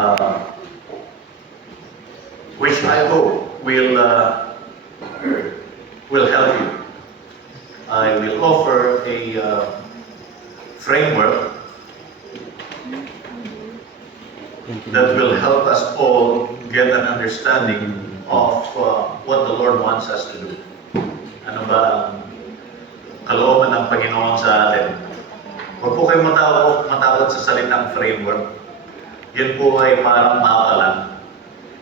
uh, which I hope will help you. I will offer a framework that will help us all get an understanding of what the Lord wants us to do. Ano ba ang kalooban ng Panginoon sa atin? Huwag po kayong matakot sa salitang framework. Yan po ay parang mapa lang.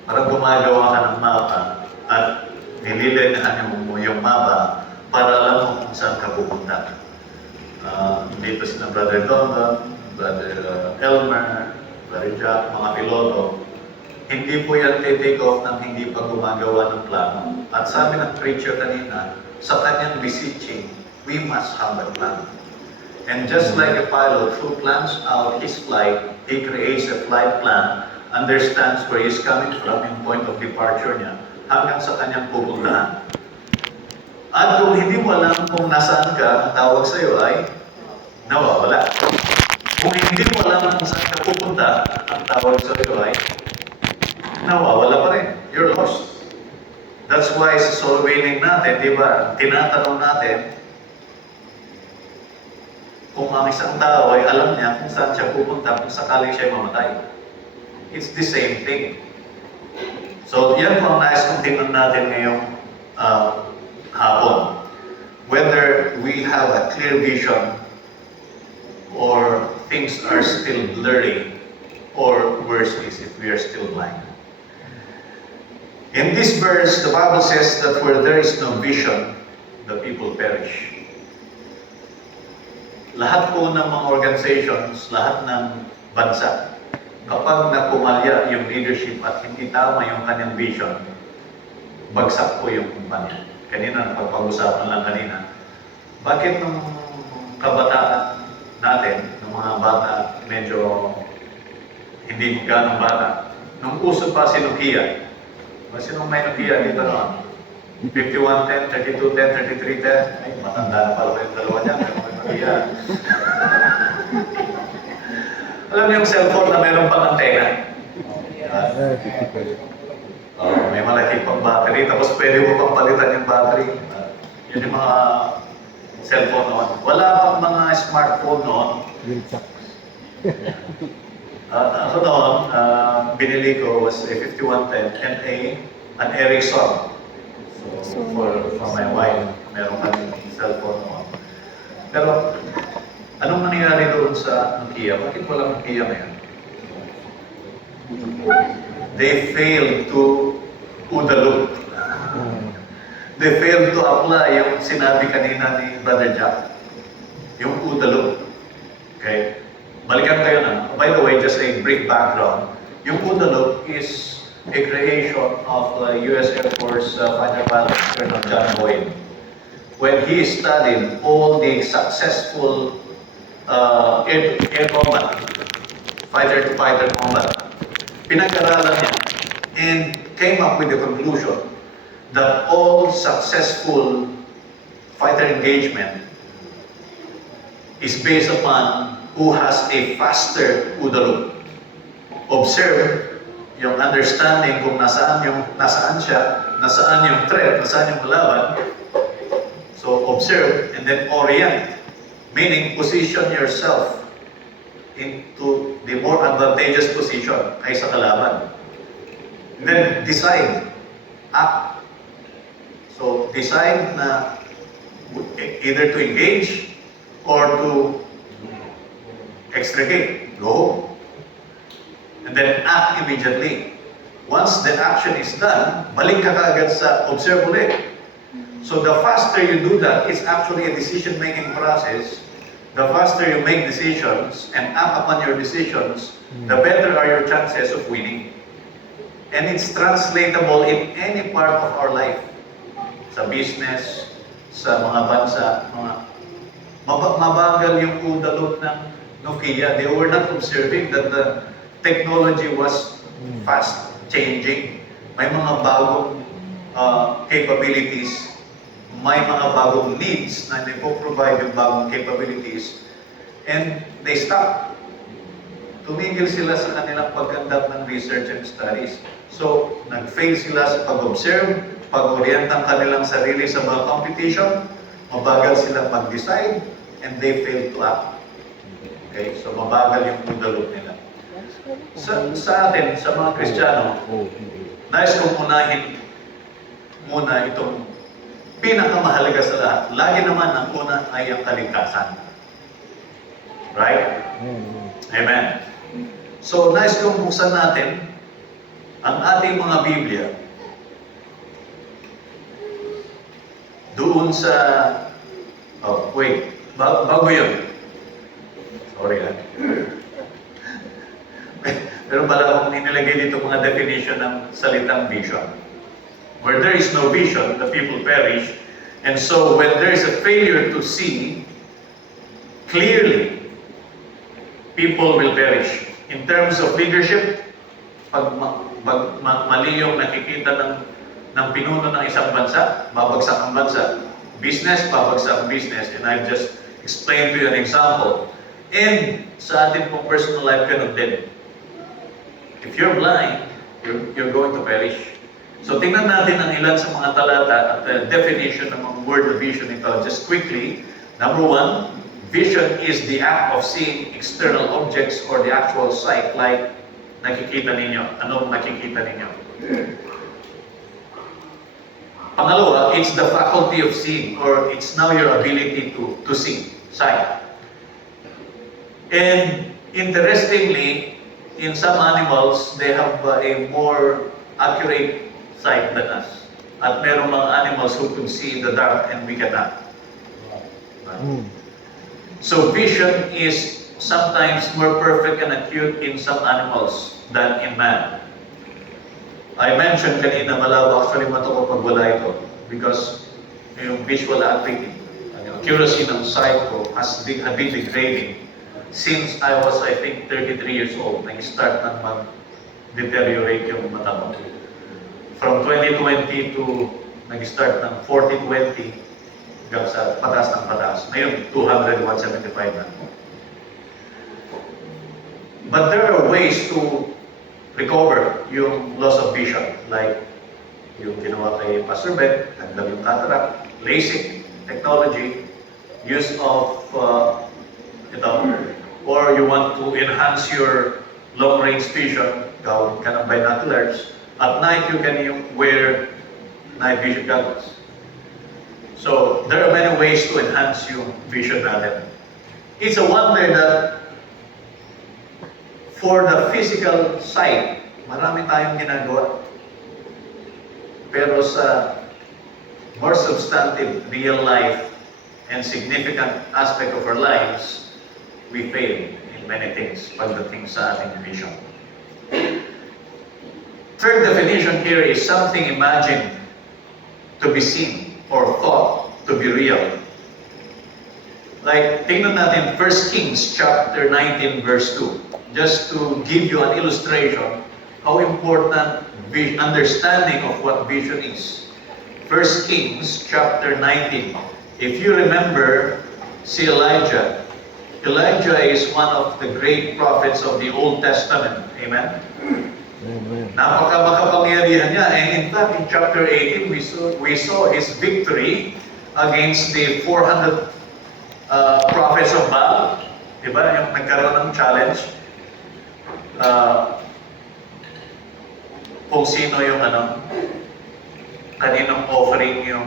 Parang gumagawa ka ng mapa at nililinean mo yung mapa para alam mo kung saan ka pupunta. Dito sina Brother Dondon, Brother Elmer, Brother Jack, mga piloto, hindi po yan take off nang hindi pa gumagawa ng plano. At sabi ng preacher kanina, sa kanyang beseeching, we must have a plan. And just like a pilot who plans out his flight, he creates a flight plan, understands where he's coming from in point of departure niya, hanggang sa kanyang pupuntahan. At kung hindi mo alam kung nasaan ka, ang tawag sa iyo ay nawawala. Kung hindi mo alam kung saan ka pupunta, ang tawag sa iyo ay nawawala pa rin. You're lost. That's why sa soul winning natin, di ba, tinatanong natin kung ang isang tao ay alam niya kung saan siya pupunta kung sakaling siya mamatay. It's the same thing. So, yan po ang nais kong tingnan natin ngayong hapon. Whether we have a clear vision or things are still blurry, or worse is if we are still blind. In this verse, the Bible says that where there is no vision, the people perish. Lahat po ng mga organizations, lahat ng bansa, kapag napumalya yung leadership at hindi tama yung kanyang vision, bagsak po yung kumpanya. Kanina, napag-usapan lang kanina, bakit nung kabataan natin, ng mga bata, medyo hindi ganong bata, nung uso pa si Nokia, sino may Nokia dito noon? 5110, 3210, 3310, ay matanda na pala yung dalawa niya, may Nokia. Alam niyo yung cellphone na meron pang antena? May malaki pang battery, tapos pwede mo pang palitan yung battery. Yun yung mga cellphone noon. Wala pang mga smartphone noon. Ako noon, binili ko was a 5110 and an Ericsson. So, for my wife, meron kami cellphone noon. Pero, anong nangyari doon sa Nokia? Bakit walang Nokia ngayon? They failed to OODA loop. They failed to apply yung sinabi kanina ni Brother Jack. Yung OODA loop. Okay? Balikan kayo na. By the way, just a brief background. Yung OODA loop is a creation of U.S. Air Force fighter pilot, Colonel John Boyd. When he studied all the successful air combat, fighter-to-fighter combat, pinag-aralan niya and came up with the conclusion that all successful fighter engagement is based upon who has a faster OODA loop. Observe yung understanding kung nasaan siya, nasaan yung threat, nasaan yung kalaban. So observe and then orient, meaning position yourself into the more advantageous position kaysa kalaban. And then decide, act. So decide na either to engage or to extricate, go home. And then act immediately. Once the action is done, balik ka kaagad sa observe ulit. So the faster you do that, it's actually a decision-making process. The faster you make decisions and act upon your decisions, the better are your chances of winning. And it's translatable in any part of our life. Sa business, sa mga bansa, mabagal yung OODA loop ng Nokia. They were not observing that the technology was fast changing. May mga bagong capabilities, may mga bagong needs na provide yung bagong capabilities, and they stopped. Tumigil sila sa kanilang pagkandak ng research and studies. So, nag-fail sila sa pag-observe, pag-orient ang kanilang sarili sa mga competition, mabagal silang mag-decide, and they fail to act. Okay? So, mabagal yung OODA loop nila. Sa atin, sa mga Kristiyano, nais kong unahin muna itong pinakamahalaga sa lahat. Lagi naman ang una ay ang kaligtasan. Right? Amen. So, nais kong buksan natin ang ating mga Biblia doon sa... Oh, wait. Bago yun. Sorry ha. Pero pala akong inilagay dito mga definition ng salitang vision. Where there is no vision, the people perish. And so, when there is a failure to see clearly, people will perish. In terms of leadership, pag mali yung nakikita ng pinuno ng isang bansa, babagsak ang bansa. Business, babagsak ang business. And I've just explained to you an example. And sa atin pong personal life, ganun din. If you're blind, you're going to perish. So tingnan natin ang ilan sa mga talata at the definition ng mga word of vision ito. Just quickly, number one, vision is the act of seeing external objects or the actual sight like nakikita ninyo. Anong nakikita ninyo? Pangalawa, it's the faculty of seeing or it's now your ability to see, sight. And interestingly, in some animals, they have a more accurate sight than us. At merong mga animals who could see in the dark and we cannot. So vision is sometimes more perfect and acute in some animals than in man. I mentioned kanina, malabo actually mata ko pag wala ito because yung visual acuity, accuracy ng sight ko has been degrading since I was, I think, 33 years old. Nag-start nang mag-deteriorate yung mata ko. From 2020 to nag-start ng 40-20 hanggang sa patas ng patas. Ngayon, 200-175 na. But there are ways to recover yung loss of vision. Like yung ginawa kay Pastor Ben, tanggal yung cataract, LASIK technology, use of or you want to enhance your long-range vision, gawin ka ng binoculars. At night, you can wear night vision goggles. So, there are many ways to enhance yung vision natin. It's a wonder that for the physical sight, marami tayong ginagawa. Pero sa more substantive, real life, and significant aspect of our lives, we fail in many things pagdating sa ating vision. Third definition here is something imagined to be seen or thought to be real. Like, tingnan natin 1 Kings chapter 19 verse 2. Just to give you an illustration how important understanding of what vision is. 1 Kings chapter 19. If you remember si Elijah, Elijah is one of the great prophets of the Old Testament. Amen? Napaka-makapangyarihan niya. And in fact, in chapter 18, we saw his victory against the 400 prophets of Baal. Diba? Yung nagkaroon ng challenge. Kung sino yung kaninong offering yung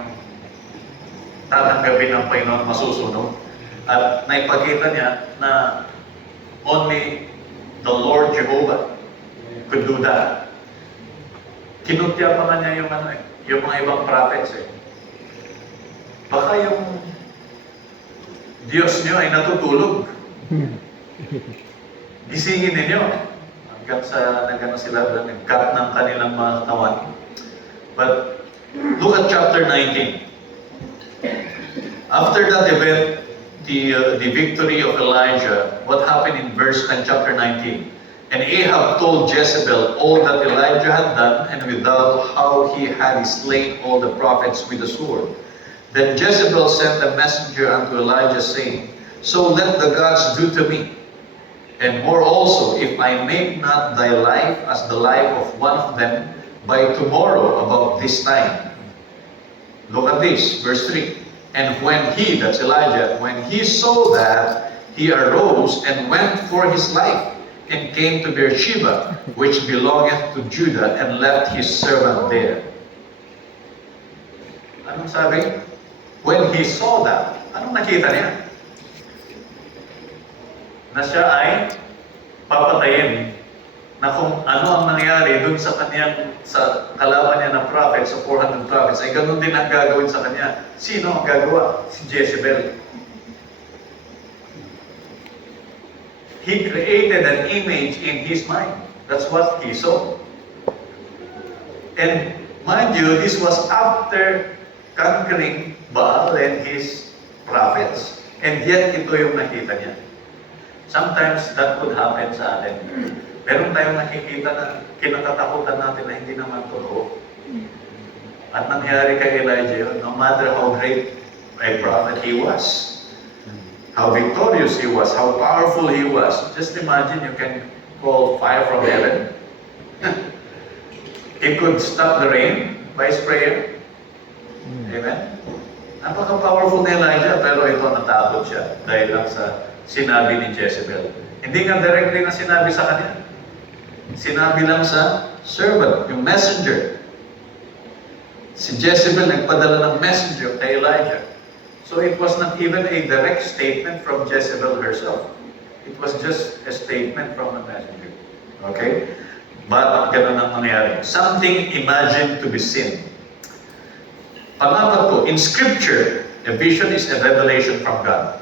tatanggapin ng Panginoon masusunod. At naipakita niya na only the Lord Jehovah could do that. Kinutya pa nga niya yung mga ibang prophets eh. Baka yung Diyos niyo ay natutulog. Gisingin ninyo. Hanggang sa sila nag-cut ng kanilang mga katawan. But look at chapter 19. After that event, the victory of Elijah, what happened in chapter 19? And Ahab told Jezebel all that Elijah had done, and without how he had slain all the prophets with the sword. Then Jezebel sent a messenger unto Elijah, saying, So let the gods do to me, And more also, if I make not thy life as the life of one of them by tomorrow about this time. Look at this, verse 3. And when he, that's Elijah, when he saw that, he arose and went for his life, and came to Beersheba, which belongeth to Judah, and left his servant there. Anong sabi? When he saw that, anong nakita niya? Na siya ay papatayin. Na kung ano ang nangyari dun sa kanyang, sa kalaban niya na prophet, sa 400 prophets, ay ganun din ang gagawin sa kanya. Sino ang gagawa? Si Jezebel. He created an image in his mind. That's what he saw. And mind you, this was after conquering Baal and his prophets. And yet, ito yung nakita niya. Sometimes that could happen sa atin. Meron tayong nakikita na kinatatakutan natin na hindi naman totoo. At nangyari kay Elijah yun, no matter how great a prophet he was, how victorious he was, how powerful he was, just imagine you can call fire from heaven. He could stop the rain by his prayer. Amen? Napaka-powerful ni Elijah, pero ito natakot siya dahil lang sa sinabi ni Jezebel. Hindi nga directly na sinabi sa kanya. Sinabi lang sa servant, yung messenger. Si Jezebel nagpadala ng messenger kay Elijah. So it was not even a direct statement from Jezebel herself. It was just a statement from the messenger. Okay? But ganun ang nangyari. Something imagined to be seen. Pangapat po, in Scripture, a vision is a revelation from God.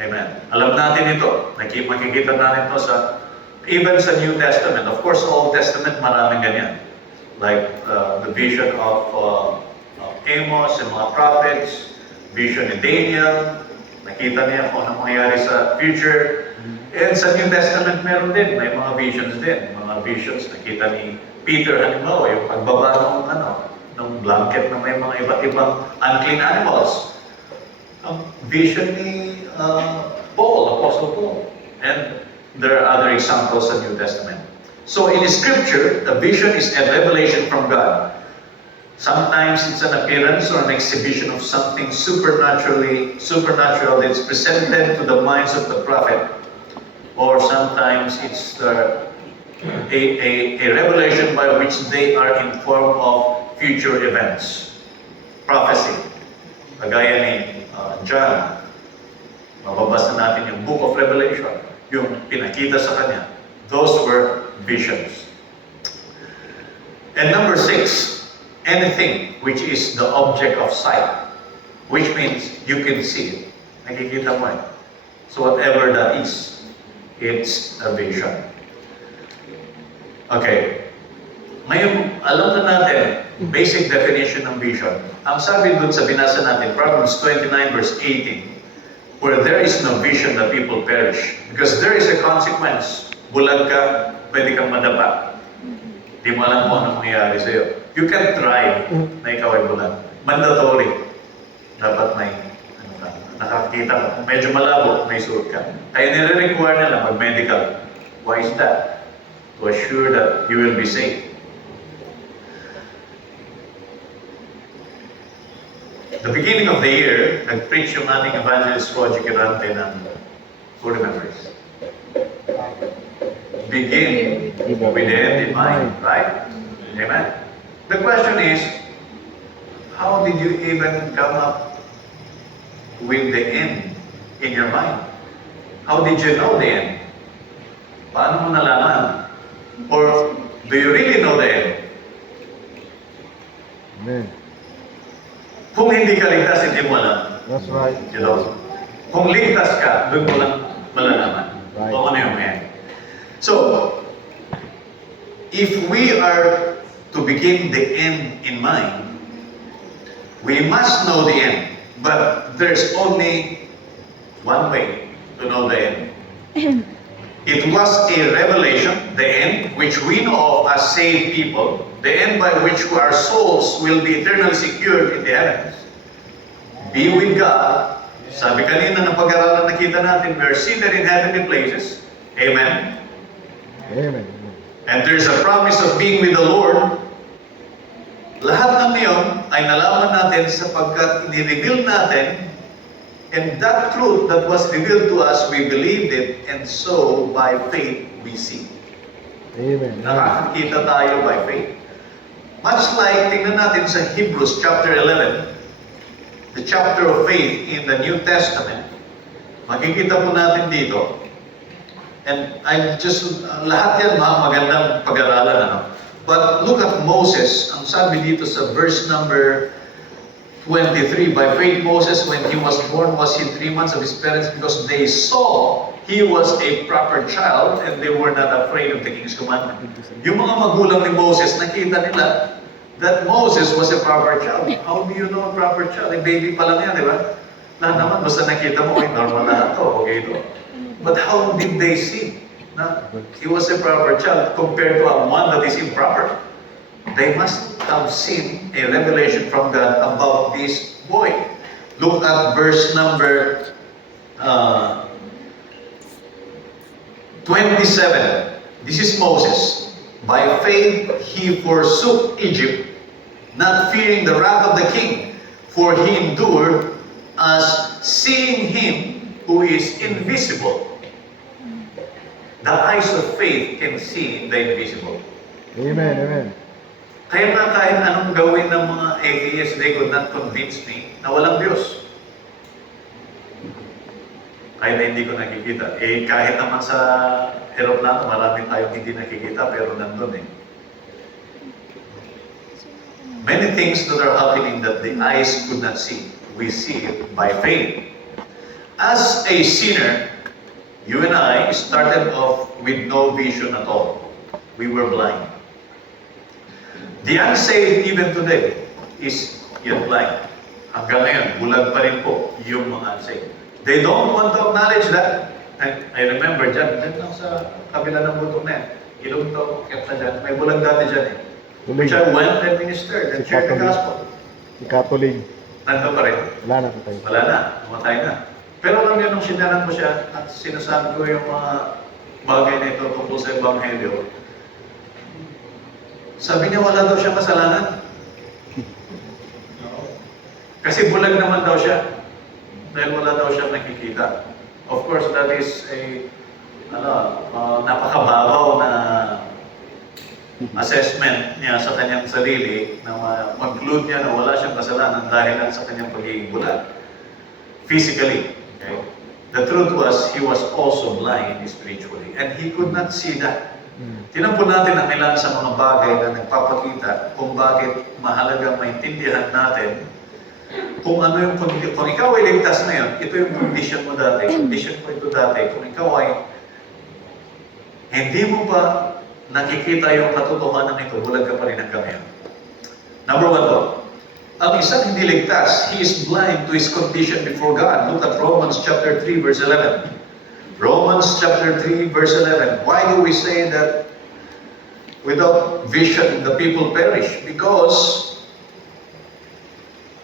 Amen. Alam natin ito. Makikita natin ito sa, even sa New Testament. Of course, Old Testament, maraming ganyan. Like the vision of Amos and mga prophets, vision ni Daniel, nakita niya kung ano mangyayari sa future. And sa New Testament, meron din. May mga visions din. Mga visions, nakita ni Peter, halimbawa, yung pagbaba ng blanket na may mga iba't ibang unclean animals. Ang vision ni Paul, Apostle Paul. And there are other examples in the New Testament. So in Scripture, the vision is a revelation from God. Sometimes it's an appearance or an exhibition of something supernatural that's presented to the minds of the prophet. Or sometimes it's a revelation by which they are informed of future events. Prophecy. Kagaya ni John, mababasa natin yung Book of Revelation, yung pinakita sa kanya. Those were visions. And number 6, anything which is the object of sight, which means you can see it. Nakikita mo eh. So whatever that is, it's a vision. Okay. Ngayon, alam na natin, basic definition ng vision. Ang sabi dun sa binasa natin, Proverbs 29 verse 18, where there is no vision, the people perish. Because there is a consequence. Bulag ka, pwede kang madapa. Di mo alam kung anong mangyayari sa'yo. You can try na ikaw ay bulag. Mandatory. Dapat may, nakakita ka. Kung medyo malabo, may suot ka. Kaya nire-require nila mag-medical. Why is that? To assure that you will be safe. The beginning of the year, nag-preach yung ating evangelist Roger Quirante ng who remembers? Begin with the end in mind, right? Amen? The question is, how did you even come up with the end in your mind? How did you know the end? Paano mo nalaman? Or do you really know the end? Amen. Kung hindi ka ligtas, hindi mo alam. That's right. You know? Kung ligtas ka, doon mo lang malalaman. Right. O ano yung end. So, if we are to begin the end in mind, we must know the end. But there's only one way to know the end. It was a revelation, the end, which we know of as saved people, the end by which our souls will be eternally secured in the heavens. Be with God. Sabi kanina ng pag-aralan nakita natin, we are seated in heavenly places. Amen? Amen. And there's a promise of being with the Lord. Lahat ng iyon ay nalaman natin sapagkat ni-reveal natin, and that truth that was revealed to us, we believed it, and so by faith we see. Amen. Nakakakita tayo by faith. Much like, tingnan natin sa Hebrews chapter 11, the chapter of faith in the New Testament, makikita po natin dito, and lahat yan magandang pag-aralan, ano? But look at Moses, ang sabi dito sa verse number 23, by faith Moses, when he was born, was hid 3 months of his parents because they saw he was a proper child and they were not afraid of the king's commandment. Yung mga magulang ni Moses, nakita nila that Moses was a proper child. How do you know a proper child? Eh, baby pa lang yan, di ba? Lahat naman, basta nakita mo, normal na ito, okay ito. But how did they see na he was a proper child compared to one that is improper? They must have seen a revelation from God about this boy. Look at verse number 27. This is Moses. By faith he forsook Egypt, not fearing the wrath of the king, for he endured as seeing him who is invisible. The eyes of faith can see the invisible. Amen. Amen. Kaya nga kahit anong gawin ng mga atheists, they could not convince me na walang Diyos. Kahit na hindi ko nakikita. Eh, kahit naman sa aeroplano, marami tayong hindi nakikita, pero nandun eh. Many things that are happening that the eyes could not see, we see it by faith. As a sinner, you and I started off with no vision at all. We were blind. The unsaved even today is yet blind. Hanggang ngayon, bulag pa rin po yung mga unsaved. They don't want to acknowledge that. And I remember dyan lang sa kabila ng butong na yan. Ilong to, kaya na dyan. May bulag dati dyan eh. Which I went and ministered and shared the gospel. Si Catholic. Nandun pa rin. Wala na tayo. Wala na, namatay na. Pero alam niyo, nung sinaran ko siya at sinasabi ko yung mga bagay na ito tungkol sa Ebanghelyo, sabi niya wala daw siyang kasalanan. Kasi bulag naman daw siya. Dahil wala daw siyang nakikita. Of course, that is a napakababaw na assessment niya sa kanyang sarili na mag-conclude niya na wala siyang kasalanan dahil lang sa kanyang pagiging bulag. Physically. Okay? The truth was, he was also blind spiritually. And he could not see that. Tinan po natin ang ilan sa mga bagay na nagpapakita kung bakit mahalagang maintindihan natin kung ano yung kondisyon. Kung ikaw ay ligtas na yun, ito yung condition mo dati, condition mo ito dati. Kung ikaw ay hindi mo pa nakikita yung katotohanan ito, bulag ka pa rin hanggang ngayon. Number 1 po, ang isang hindi ligtas, he is blind to his condition before God. Look at Romans chapter 3 verse 11. Romans chapter 3 verse 11. Why do we say that without vision the people perish? Because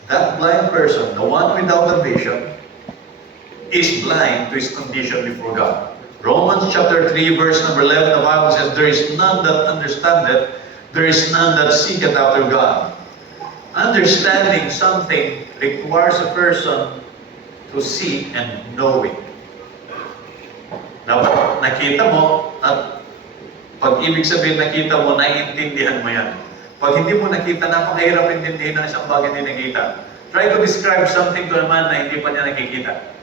that blind person, the one without a vision, is blind to his condition before God. Romans chapter 3 verse number 11, the Bible says, there is none that understandeth, there is none that seeketh after God. Understanding something requires a person to see and know it. Dapat nakita mo, at pag ibig sabihin nakita mo, naiintindihan mo yan. Pag hindi mo nakita, napakahirap intindihin ng isang bagay na nakita. Try to describe something to a man na hindi pa niya nakikita.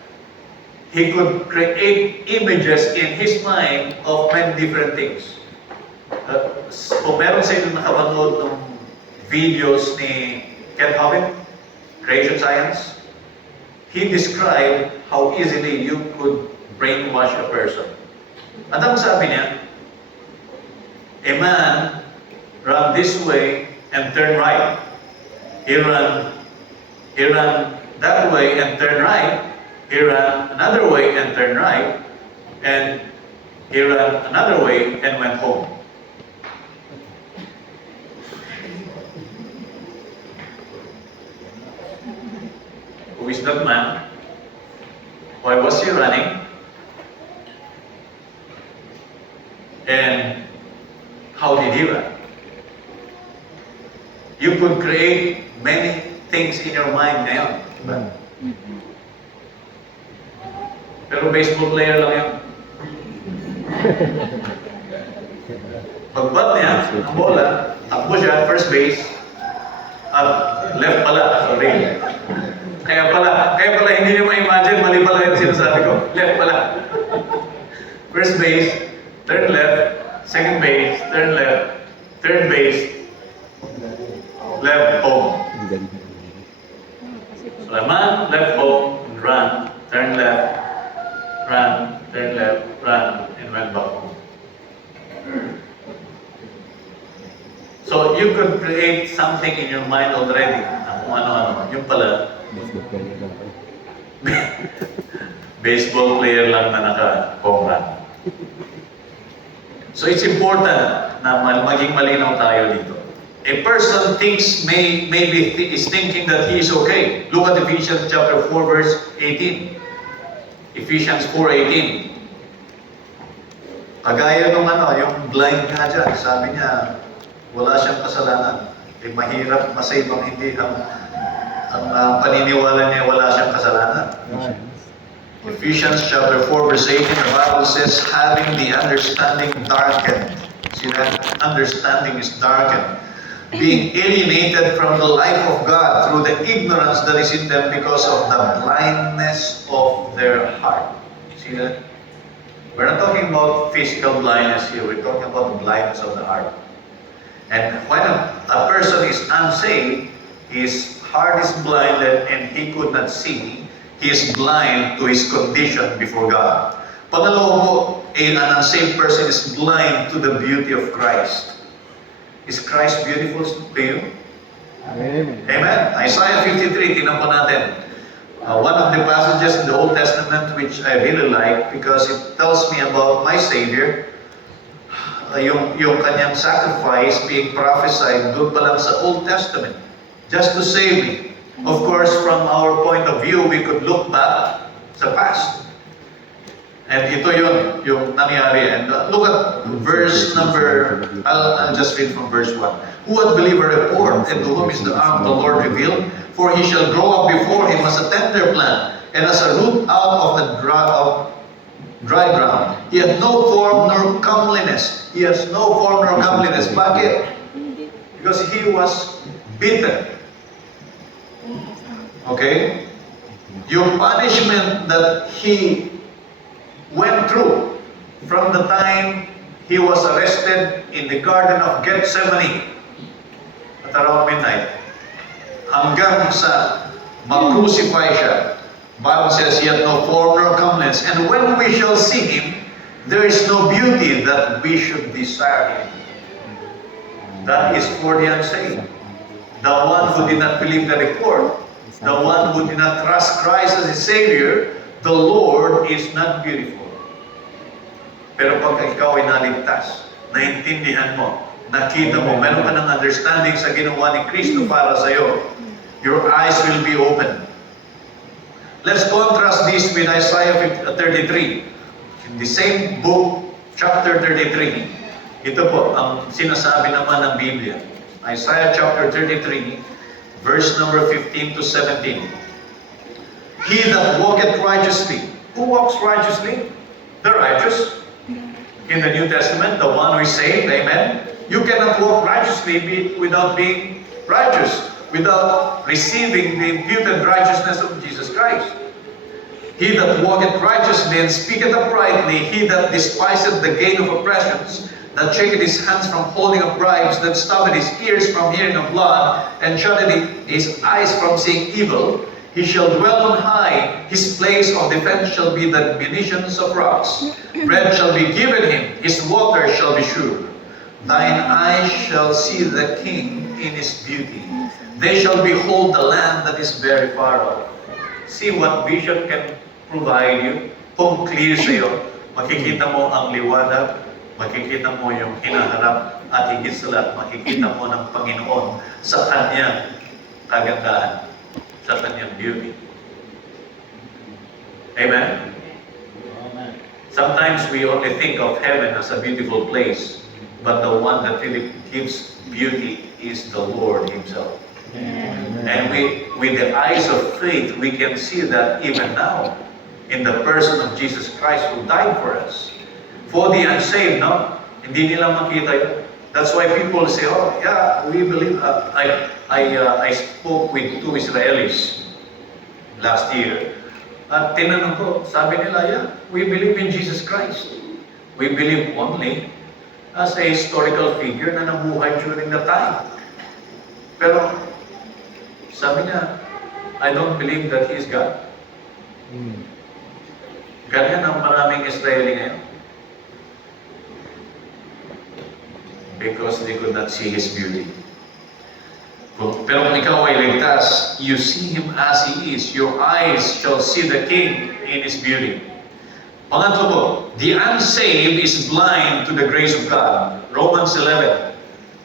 He could create images in his mind of many different things. Kung meron sa inyo nakapanood ng videos ni Ken Hovind, Creation Science, he described how easily you could brainwash a person. At ang sabi niya, a man ran this way and turn right. He ran that way and turn right. He ran another way and turned right. And he ran another way and went home. Who is that man? Why was he running? You could create many things in your mind ngayon. Diba? Pero baseball player lang yan. Pagbat niya, ang bola, takbo siya, first base, at left pala, sorry. Kaya pala hindi niyo ma-imagine, mali pala yung sinasabi ko. Left pala. First base, turn left, second base, turn left, third base, left home. Salamat, left home, run, turn left, run, turn left, run, and went back home. So you could create something in your mind already. Kung ano-ano. Yung pala, baseball player lang na naka-home run. So it's important na maging malinaw tayo dito. A person is thinking that he is okay. Look at Ephesians chapter 4 verse 18. Ephesians 4:18. Kagaya nung yung blind nga dyan, sabi niya, wala siyang kasalanan. Mahirap masave ang hindi ang paniniwala niya wala siyang kasalanan. Ephesians chapter 4 verse 18, the Bible says, having the understanding darkened. See that? Understanding is darkened. Being alienated from the life of God through the ignorance that is in them because of the blindness of their heart. See that? We're not talking about physical blindness here. We're talking about the blindness of the heart. And when a person is unsaved, his heart is blinded and he could not see. He is blind to his condition before God. Pangalawa po, an unsaved person is blind to the beauty of Christ. Is Christ beautiful to you? Amen. Amen. Isaiah 53, tingnan po natin. One of the passages in the Old Testament which I really like because it tells me about my Savior. Yung kanyang sacrifice being prophesied doon pa lang sa Old Testament. Just to save me. Of course, from our point of view, we could look back sa past. And ito yung nangyari. And look at verse number, I'll just read from verse 1. Who hath believed a report, and to whom is the arm of the Lord revealed? For he shall grow up before him as a tender plant, and as a root out of the dry ground. He had no form nor comeliness. He has no form nor comeliness. Bakit? Because he was beaten. Okay? Yung punishment that he went through from the time he was arrested in the Garden of Gethsemane at around midnight hanggang sa mag-crucify siya. Bible says he had no form nor comeliness, and when we shall see him, there is no beauty that we should desire him. That is for the unsaved. The one who did not believe the report, the one who did not trust Christ as his Savior, the Lord is not beautiful. Pero pag ikaw ay naligtas, naintindihan mo, nakita mo, meron ka ng understanding sa ginawa ni Kristo para sa iyo, your eyes will be open. Let's contrast this with Isaiah 33. In the same book, chapter 33, ito po ang sinasabi naman ng Biblia. Isaiah chapter 33, verse number 15 to 17. He that walketh righteously. Who walks righteously? The righteous. In the New Testament, the one who is saved, amen? You cannot walk righteously without being righteous, without receiving the imputed righteousness of Jesus Christ. He that walketh righteously and speaketh uprightly, he that despiseth the gain of oppressions, that shaketh his hands from holding of bribes, that stoppeth his ears from hearing of blood, and shutteth his eyes from seeing evil, he shall dwell on high, his place of defense shall be the munitions of rocks. Bread shall be given him, his water shall be sure. Thine eyes shall see the King in his beauty. They shall behold the land that is very far off. See what vision can provide you. Kung clear sa'yo, makikita mo ang liwanag, makikita mo yung hinaharap, at higit sa lahat, makikita mo ng Panginoon sa kanyang kagandahan, sa kanyang beauty. Amen? Sometimes we only think of heaven as a beautiful place, but the one that really gives beauty is the Lord Himself. Amen. And with the eyes of faith, we can see that even now, in the person of Jesus Christ who died for us. For the unsaved, no? Hindi nila makita yun. That's why people say, oh, yeah, we believe. I spoke with 2 Israelis last year. At tinanong ko, sabi nila, yeah, we believe in Jesus Christ. We believe only as a historical figure na nabuhay during the time. Pero, sabi niya, I don't believe that He is God. Ganyan ang maraming Israeli ngayon. Because they could not see His beauty. Pero kung ikaw ay ligtas, you see Him as He is. Your eyes shall see the King in His beauty. Pangatlo po, the unsaved is blind to the grace of God. Romans 11.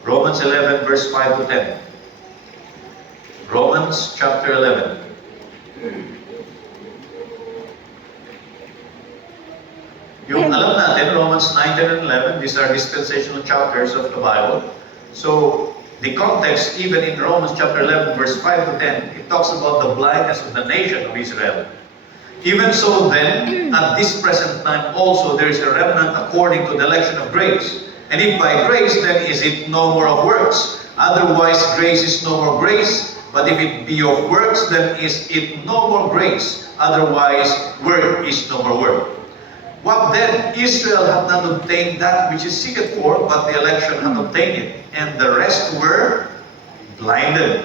Romans 11 verse 5 to 10. Romans chapter 11. Yung alam natin, Romans 9, 10, and 11, these are dispensational chapters of the Bible. So, the context, even in Romans chapter 11, verse 5 to 10, it talks about the blindness of the nation of Israel. Even so then, at this present time also, there is a remnant according to the election of grace. And if by grace, then is it no more of works? Otherwise, grace is no more grace. But if it be of works, then is it no more grace. Otherwise, work is no more work. What then? Israel hath not obtained that which is seeketh for, but the election hath obtained it. And the rest were blinded.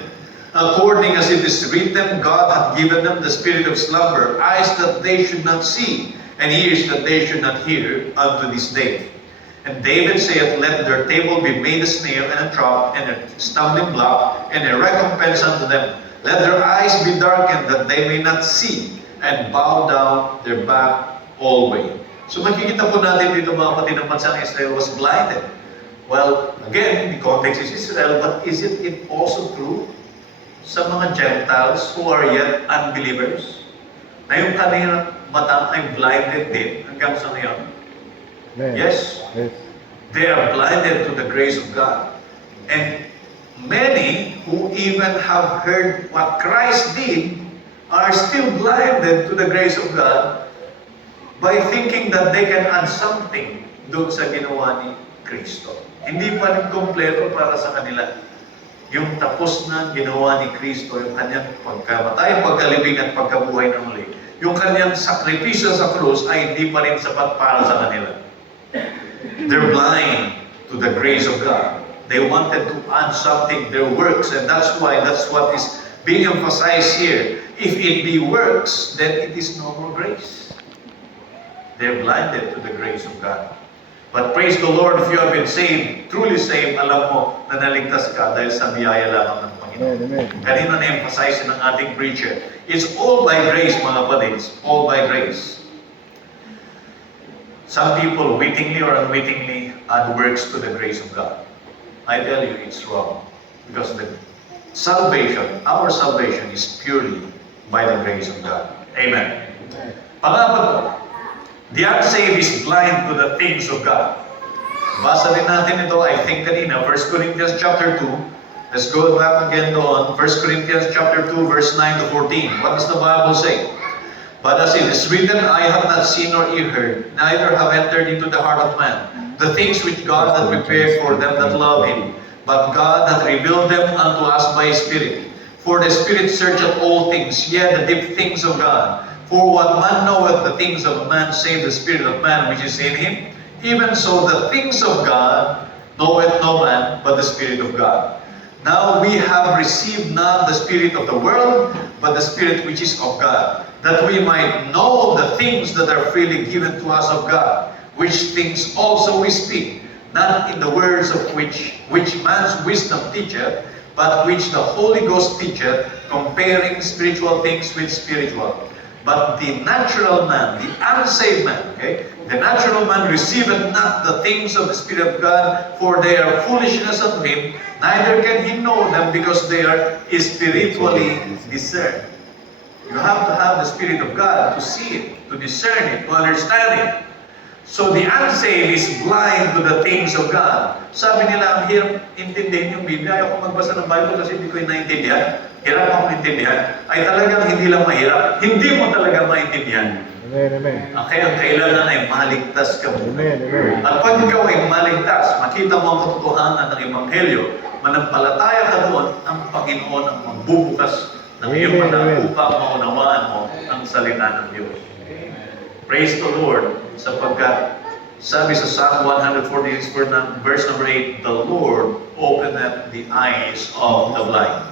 According as it is written, God hath given them the spirit of slumber, eyes that they should not see, and ears that they should not hear, unto this day. And David saith, let their table be made a snare and a trap, and a stumbling block, and a recompense unto them. Let their eyes be darkened, that they may not see, and bow down their back always. So makikita po natin dito mga kapatid ng bansang Israel was blinded. Well, again, the context is Israel, but is it also true sa mga Gentiles who are yet unbelievers? Na yung kanilang mata ay blinded din hanggang sa ngayon? Yes. Yes. They are blinded to the grace of God. And many who even have heard what Christ did are still blinded to the grace of God by thinking that they can add something doon sa ginawa ni Kristo. Hindi pa rin kompleto para sa kanila. Yung tapos na ginawa ni Kristo, yung kanyang pagkamatay, pagkalibing at pagkabuhay na muli. Yung kanyang sakripisyo sa krus ay hindi pa rin sapat para sa kanila. They're blind to the grace of God. They wanted to add something, their works, and that's what is being emphasized here. If it be works, then it is no more grace. They're blinded to the grace of God. But praise the Lord, if you have been saved, truly saved, alam mo na naligtas ka dahil sa biyaya lamang ng Panginoon. Amen. Kanina na-emphasize ng ating preacher, it's all by grace, mga kapatid. All by grace. Some people wittingly or unwittingly add works to the grace of God. I tell you, it's wrong. Because the salvation, our salvation is purely by the grace of God. Amen. Pangapat po, the unsaved is blind to the things of God. Basa din natin ito, I think kanina, 1 Corinthians chapter 2. Let's go back again doon. 1 Corinthians chapter 2, verse 9 to 14. What does the Bible say? But as it is written, I have not seen nor ear heard, neither have entered into the heart of man, the things which God hath prepared for them that love Him. But God hath revealed them unto us by His Spirit. For the Spirit searcheth all things, yea, the deep things of God. For what man knoweth the things of man, save the spirit of man which is in him? Even so the things of God knoweth no man, but the Spirit of God. Now we have received not the spirit of the world, but the Spirit which is of God, that we might know the things that are freely given to us of God, which things also we speak, not in the words of which man's wisdom teacheth, but which the Holy Ghost teacheth, comparing spiritual things with spiritual. But the natural man, the unsaved man, okay, the natural man receiveth not the things of the Spirit of God, for they are foolishness unto him, neither can he know them, because they are spiritually discerned. You have to have the Spirit of God to see it, to discern it, to understand it. So the unsaved is blind to the things of God. Sabi nila, ang hirap intindihin yung Biblia. Ayaw ko magbasa ng Bible kasi hindi ko yung naintindihan. Hirap akong intindihan. Ay talagang hindi lang mahirap. Hindi mo talaga maintindihan. Amen, amen. Kaya ang kailangan ay maligtas ka muna. Amen, amen. At pag ikaw ay maligtas, makita mo ang katotohanan ng Ebanghelyo, manampalataya ka doon, ang Panginoon ang magbubukas ng iyong Amen, mata amen. upang maunawaan mo ang salita ng Diyos. Praise the Lord, sapagkat sabi sa Psalm 146 verse number 8, the Lord opened the eyes of the blind.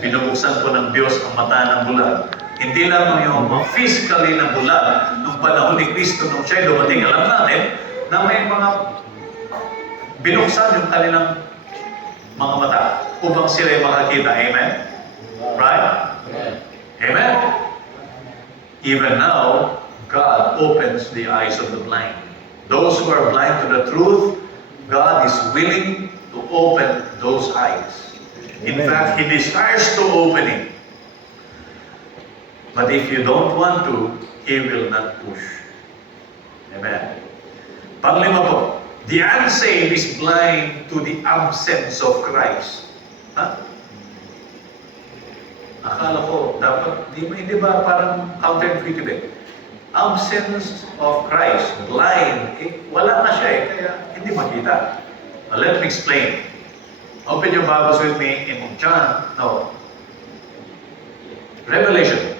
Binubuksan po ng Diyos ang mata ng bulag. Hindi lang yung mga physically na bulag nung panahon ni Kristo nung siya dumating. Alam natin na may mga binuksan yung kanilang mga mata upang sila makakita. Amen? Right? Amen? Even now, God opens the eyes of the blind. Those who are blind to the truth, God is willing to open those eyes. In Amen. fact, He desires to open it. But if you don't want to, He will not push. Amen. Panglima po, the unsaved is blind to the absence of Christ. Ha? Akala ko, dapat, hindi ba parang counterintuitive eh? Absence of Christ, blind, wala na siya kaya hindi makita. Let me explain. Open your Bibles with me in Revelation.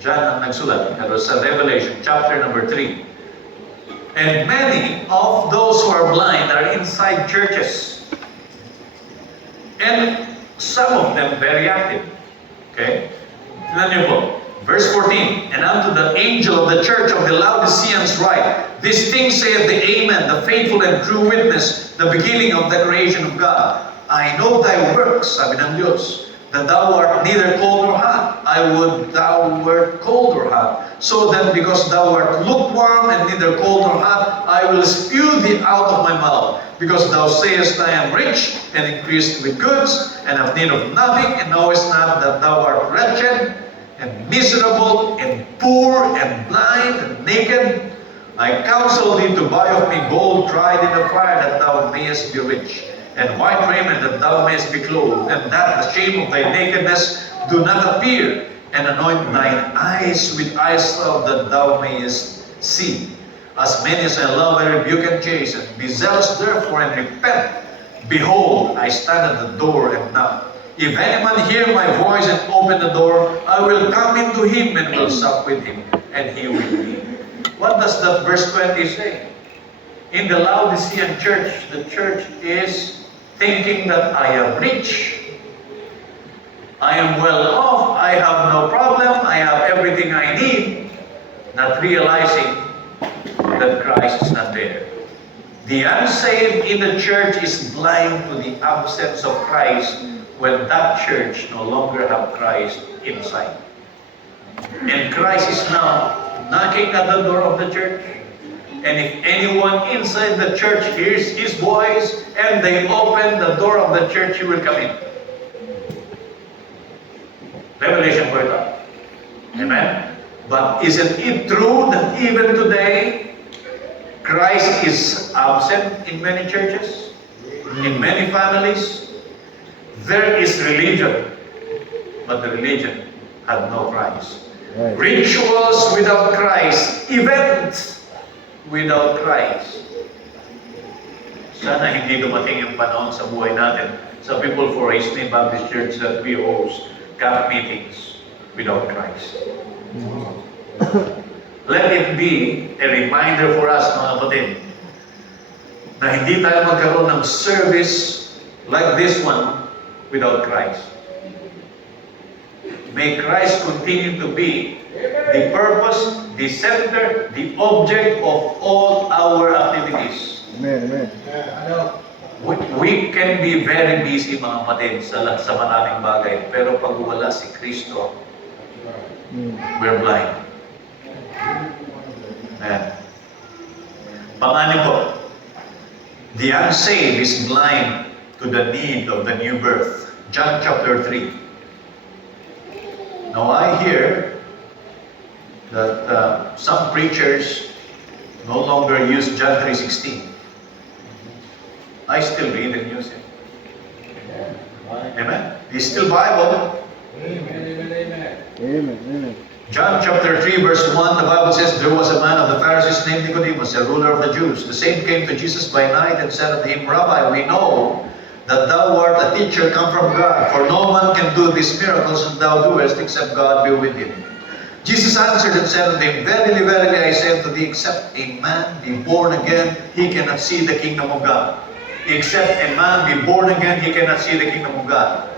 John ang nagsulat. Pero sa Revelation, chapter number 3. And many of those who are blind are inside churches. And some of them very active. Okay? Tignan niyo po. Verse 14, and unto the angel of the church of the Laodiceans write, this thing saith the Amen, the faithful and true witness, the beginning of the creation of God. I know thy works, sabi ng Diyos, that thou art neither cold nor hot. I would thou wert cold or hot. So then, because thou art lukewarm and neither cold nor hot, I will spew thee out of my mouth. Because thou sayest, I am rich and increased with goods, and have need of nothing, and knowest not that thou art wretched, and miserable, and poor, and blind, and naked. I counsel thee to buy of me gold tried in the fire, that thou mayest be rich, and white raiment, that thou mayest be clothed, and that the shame of thy nakedness do not appear, and anoint thine eyes with eye salve, that thou mayest see. As many as I love, I rebuke and chasten. Be zealous therefore, and repent. Behold, I stand at the door and knock. If any man hear my voice and open the door, I will come into him and will sup with him, and he with me. What does that verse 20 say? In the Laodicean church, the church is thinking that I am rich, I am well off, I have no problem, I have everything I need, not realizing that Christ is not there. The unsaved in the church is blind to the absence of Christ when that church no longer have Christ inside. And Christ is now knocking at the door of the church. And if anyone inside the church hears His voice and they open the door of the church, He will come in. Revelation po ito. Amen? But isn't it true that even today, Christ is absent in many churches, in many families? There is religion, but the religion had no Christ. Right. Rituals without Christ, events without Christ. Sana hindi dumating yung panahon sa buhay natin sa People for His Name Baptist Church that we host camp meetings without Christ. Let it be a reminder for us, mga kapatid, na hindi tayo magkaroon ng service like this one without Christ. May Christ continue to be the purpose, the center, the object of all our activities. Amen, amen. We can be very busy, mga kapatid, sa maraming bagay, pero pag wala si Kristo, we're blind. Ayan. Panganin po, the unsaved is blind to the need of the new birth. John chapter 3. Now I hear that some preachers no longer use John 3:16. I still read and use it. Amen? It's still Bible. Amen. John chapter 3 verse 1, the Bible says, there was a man of the Pharisees named Nicodemus, a ruler of the Jews. The same came to Jesus by night and said unto him, Rabbi, we know that thou art a teacher come from God, for no man can do these miracles that thou doest, except God be with him. Jesus answered and said unto him, Verily, verily, I say unto thee, except a man be born again, he cannot see the kingdom of God. Except a man be born again, he cannot see the kingdom of God.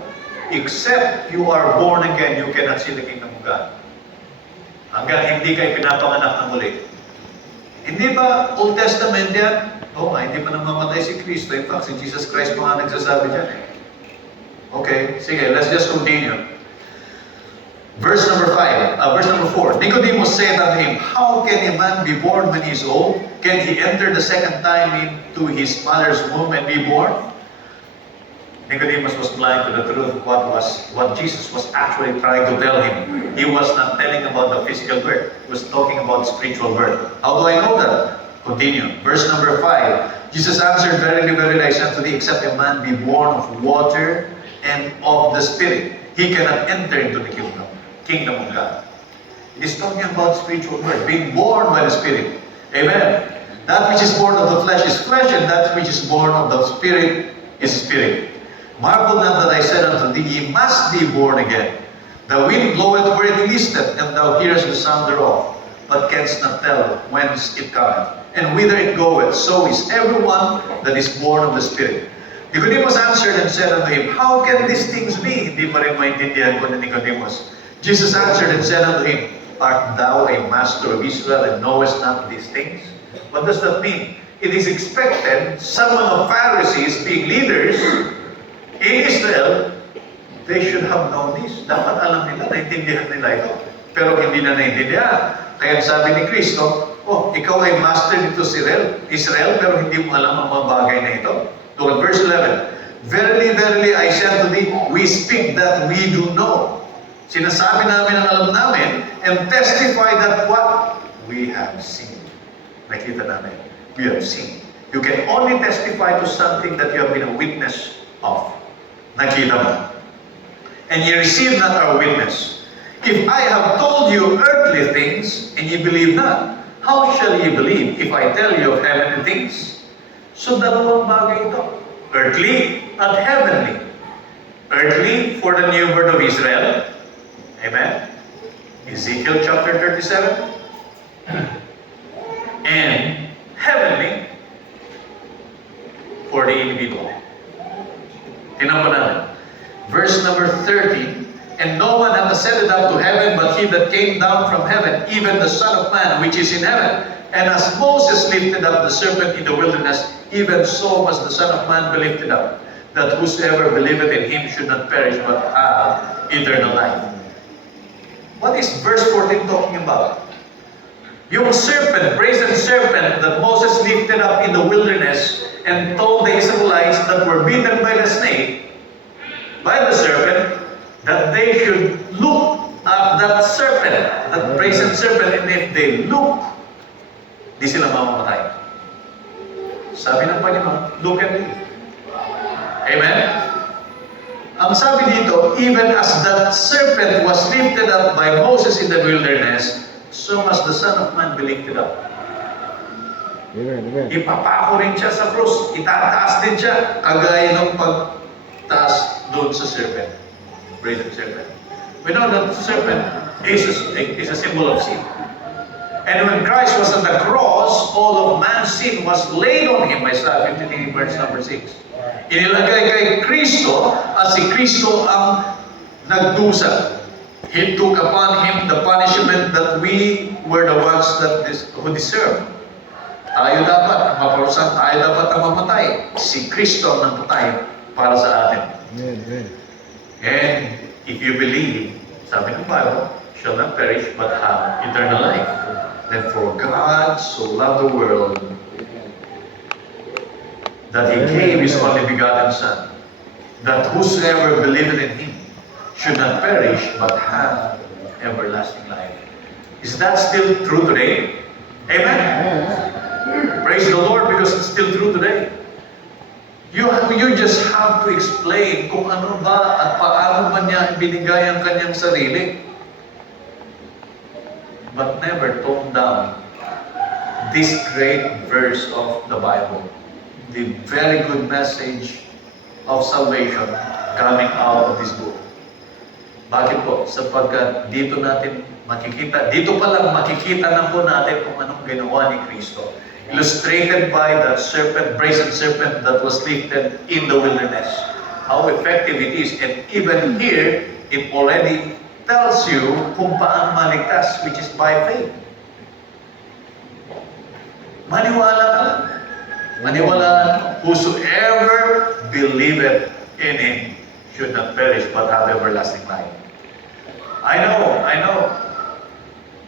Except you are born again, you cannot see the kingdom of God. Hanggang hindi kayo pinapanganak na muli. Hindi ba Old Testament yan? Oo nga, hindi pa namamatay si Kristo. In fact, si Jesus Christ pa nga nagsasabi dyan eh. Okay, sige, let's just continue. Verse number 4. Nicodemus said unto him, How can a man be born when he is old? Can he enter the second time into his mother's womb and be born? Nicodemus was blind to the truth of what Jesus was actually trying to tell him. He was not telling about the physical birth. He was talking about spiritual birth. How do I know that? Continue. Verse number 5. Jesus answered, Verily, verily, I say unto thee, except a man be born of water and of the Spirit, he cannot enter into the kingdom of God. It is talking about spiritual birth, being born by the Spirit. Amen. That which is born of the flesh is flesh, and that which is born of the Spirit is spirit. Marvel not that I said unto thee, ye must be born again. The wind bloweth where it listeth, and thou hearest the sound thereof, but canst not tell whence it cometh, and whither it goeth. So is everyone that is born of the Spirit. Nicodemus answered and said unto him, How can these things be? Hindi pa rin maintindihan ko ni Nicodemus. Jesus answered and said unto him, Art thou a master of Israel, and knowest not these things? What does that mean? It is expected someone of Pharisees, being leaders in Israel, they should have known this. Dapat alam nila, naintindihan nila ito. Pero hindi na naintindihan. Kaya sabi ni Kristo, ikaw ay master dito sa Israel, pero hindi mo alam ang mga bagay na ito. Look at verse 11. Verily, verily, I say unto thee, we speak that we do know. Sinasabi namin ang alam namin, and testify that what we have seen. Nakita namin. We have seen. You can only testify to something that you have been a witness of. Nakita mo. And ye receive not our witness. If I have told you earthly things, and ye believe not, how shall ye believe if I tell you of heavenly things? So dalawang bagay ito. Earthly at heavenly. Earthly for the new birth of Israel. Amen. Ezekiel chapter 37. And heavenly for the individual. Tingnan po natin. Verse number 30. And no one hath ascended up to heaven but he that came down from heaven, even the Son of Man which is in heaven. And as Moses lifted up the serpent in the wilderness, even so must the Son of Man be lifted up, that whosoever believeth in him should not perish but have eternal life. What is verse 14 talking about? Yung serpent, brazen serpent that Moses lifted up in the wilderness and told the Israelites that were bitten by the snake, by the serpent, that they should look at that serpent, that brazen serpent, and if they look, di sila mamamatay. Sabi ng Panginoon, look at me. Amen? Ang sabi dito, even as that serpent was lifted up by Moses in the wilderness, so must the Son of Man be lifted up. Amen. Ipapako rin siya sa krus. Itataas din siya. Kagaya ng pagtaas doon sa serpent. Brazen serpent. We know that serpent is a symbol of sin. And when Christ was on the cross, all of man's sin was laid on Him. Isaiah 53 verse number 6. Inilagay kay Kristo at si Kristo ang nagdusa. He took upon Him the punishment that we were the ones who deserved. Tayo dapat maparusahan, tayo dapat ang mamatay. Si Kristo ang namatay para sa atin. Amen. And if you believe, sabi ng Bible, shall not perish but have eternal life. Then for God so loved the world that He gave His only begotten Son, that whosoever believeth in Him should not perish but have everlasting life. Is that still true today? Amen? Praise the Lord because it's still true today. You just have to explain kung ano ba at paano ba niya ibinigay ang kanyang sarili. But never tone down this great verse of the Bible. The very good message of salvation coming out of this book. Bakit po? Sapagkat dito natin makikita, dito pa lang makikita na po natin kung anong ginawa ni Kristo. Illustrated by that serpent, brazen serpent that was lifted in the wilderness. How effective it is. And even here, it already tells you kung paano maligtas, which is by faith. Maniwala ka lang. Maniwala lang. Whosoever believeth in Him should not perish but have everlasting life. I know.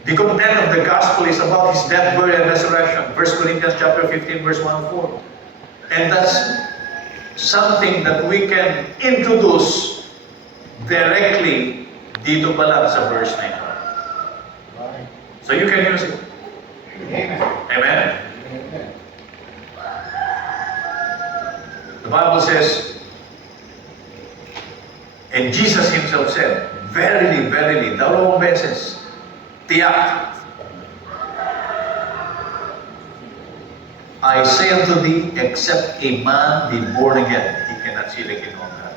The content of the gospel is about His death, burial, and resurrection. 1 Corinthians chapter 15, verse 1 to 4. And that's something that we can introduce directly dito pa lang sa verse na ito. So you can use it. Amen. Amen? Amen. The Bible says, and Jesus Himself said, verily, verily, dalawang beses, tiyak, I say unto thee, except a man be born again, he cannot see the kingdom of God.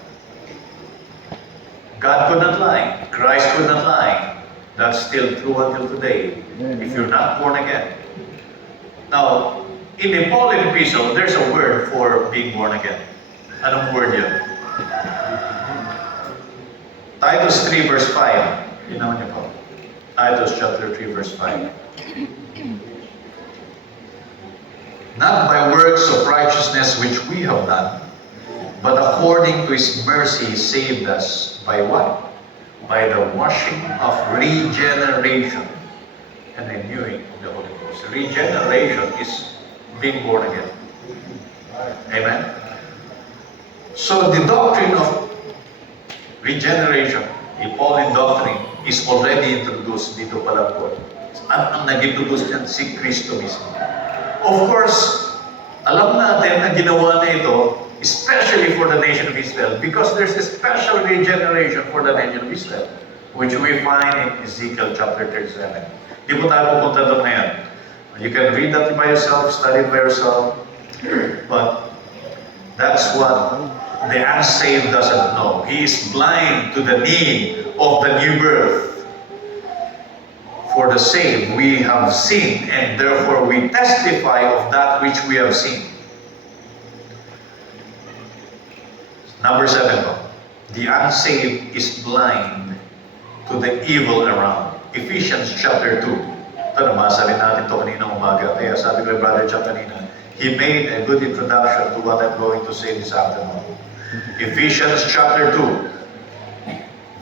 God could not lie. Christ could not lie. That's still true until today. If you're not born again. Now, in the Pauline epistle, there's a word for being born again. Anong word yun? Titus 3 verse 5. Yun naman niyo po. Titus chapter 3 verse 5. Not by works of righteousness which we have done, but according to His mercy He saved us by what? By the washing of regeneration and renewing of the Holy Ghost. Regeneration is being born again. Amen? So the doctrine of regeneration, the Pauline doctrine, is already introduced dito pala po. At ang nag-introduce niyan, si Kristo mismo. Of course, alam natin ang ginawa na ito, especially for the nation of Israel, because there's a special regeneration for the nation of Israel, which we find in Ezekiel chapter 37. Di po tayo pupunta doon ngayon. You can read that by yourself, study it by yourself, but that's what the unsaved doesn't know. He is blind to the need of the new birth. For the saved we have seen, and therefore we testify of that which we have seen. Number 7, the unsaved is blind to the evil around. Ephesians chapter 2. Ito, nabasa rin natin ito kanina umaga. Kaya sabi ko Brother Chuck kanina, he made a good introduction to what I'm going to say this afternoon. Ephesians chapter 2.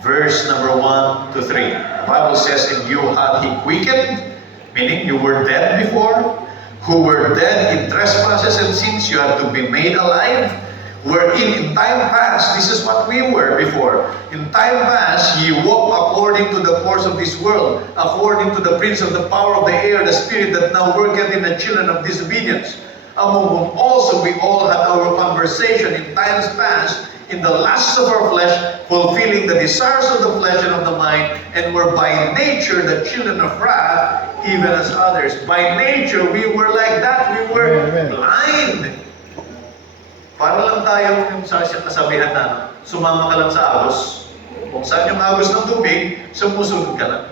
Verse number 1 to 3. The Bible says, and you hath He quickened, meaning you were dead before, who were dead in trespasses and sins, you have to be made alive, wherein in time past, this is what we were before. In time past, ye walk according to the course of this world, according to the prince of the power of the air, the spirit that now worketh in the children of disobedience, among whom also we all had our conversation in times past, in the lusts of our flesh, fulfilling the desires of the flesh and of the mind, and were by nature the children of wrath, even as others. By nature, we were like that. We were blind. Para lang tayo yung sa kasabihan na, sumama ka lang sa agos. Kung saan yung agos ng tubig, sumusunod ka lang.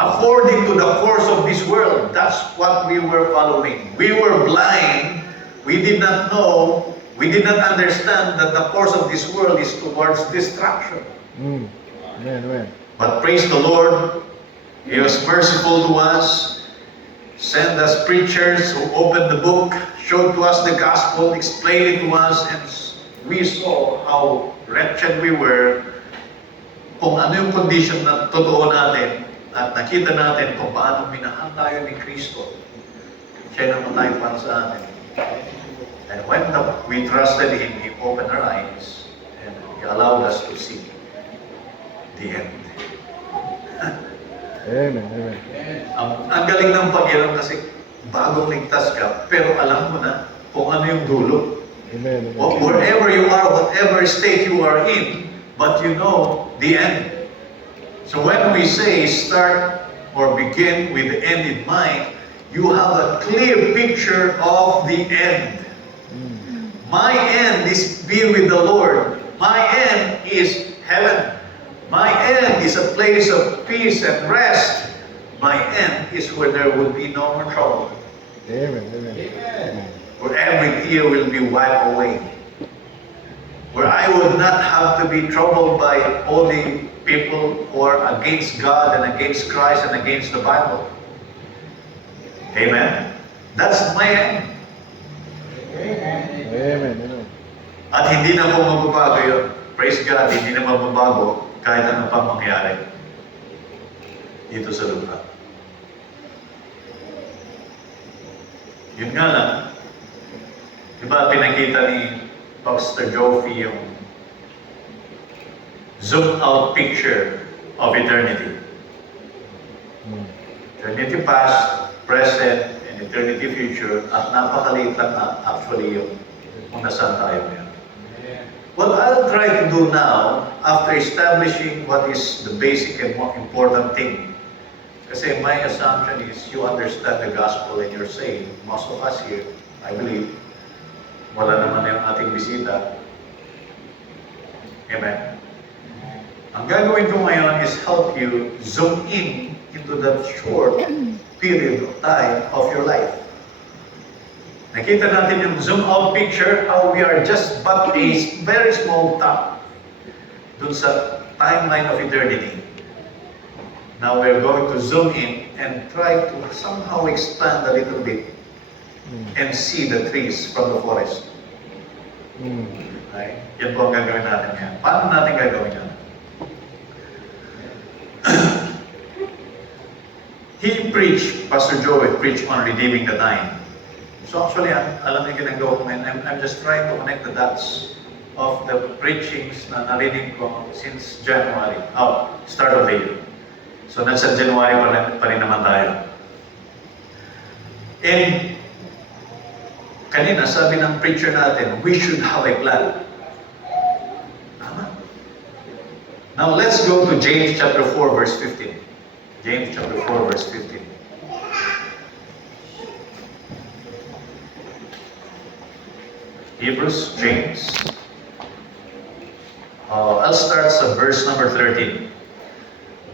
According to the course of this world, that's what we were following. We were blind. We did not know. We did not understand that the course of this world is towards destruction. Amen. But praise the Lord, He was merciful to us, sent us preachers who opened the book, showed to us the gospel, explained it to us, and we saw how wretched we were, kung ano yung condition na totoo natin, at nakita natin kung paano minahal tayo ni Kristo. Siya namatay para sa atin. And when we trusted Him, He opened our eyes and He allowed us to see the end. Amen. Amen. Ang galing ng Panginoon kasi bagong ligtas ka, pero alam mo na kung ano yung dulo. Amen. Wherever you are, whatever state you are in, but you know the end. So when we say start or begin with the end in mind, you have a clear picture of the end. My end is be with the Lord. My end is heaven. My end is a place of peace and rest. My end is where there will be no more trouble. Amen. Amen. Where every tear will be wiped away. Where I would not have to be troubled by all the people who are against God and against Christ and against the Bible. Amen? That's my end. Amen. Amen. At hindi na po magbabago yun. Praise God, hindi na magbabago kahit ano pang mangyari dito sa lupa. Yun nga lang, di ba pinakita ni Pastor Joffy yung zoom out picture of eternity. Eternity past, present, and eternity future, at napakaliit lang actually yung kung nasaan tayo ngayon. What I'll try to do now, after establishing what is the basic and most important thing, kasi my assumption is you understand the gospel and you're saved. Most of us here, I believe, wala naman yung ating bisita. Amen. Ang gagawin ko ngayon is help you zoom in into that short period of time of your life. Nakita natin yung zoom out picture, how we are just but a very small top dun sa timeline of eternity. Now we're going to zoom in and try to somehow expand a little bit and see the trees from the forest. Okay? Yan po ang gagawin natin ngayon. Paano natin gagawin yan? He preached, Pastor Joey preached on redeeming the time. So actually, alam niyo ginagawa ko ngayon, I'm just trying to connect the dots of the preachings na narinig ko since January, start of the year. So nasa January pa rin naman tayo. And kanina sabi ng preacher natin, we should have a plan. Tama. Now let's go to James chapter 4 verse 15. James chapter 4 verse 15. Hebrews, James. I'll start sa verse number 13.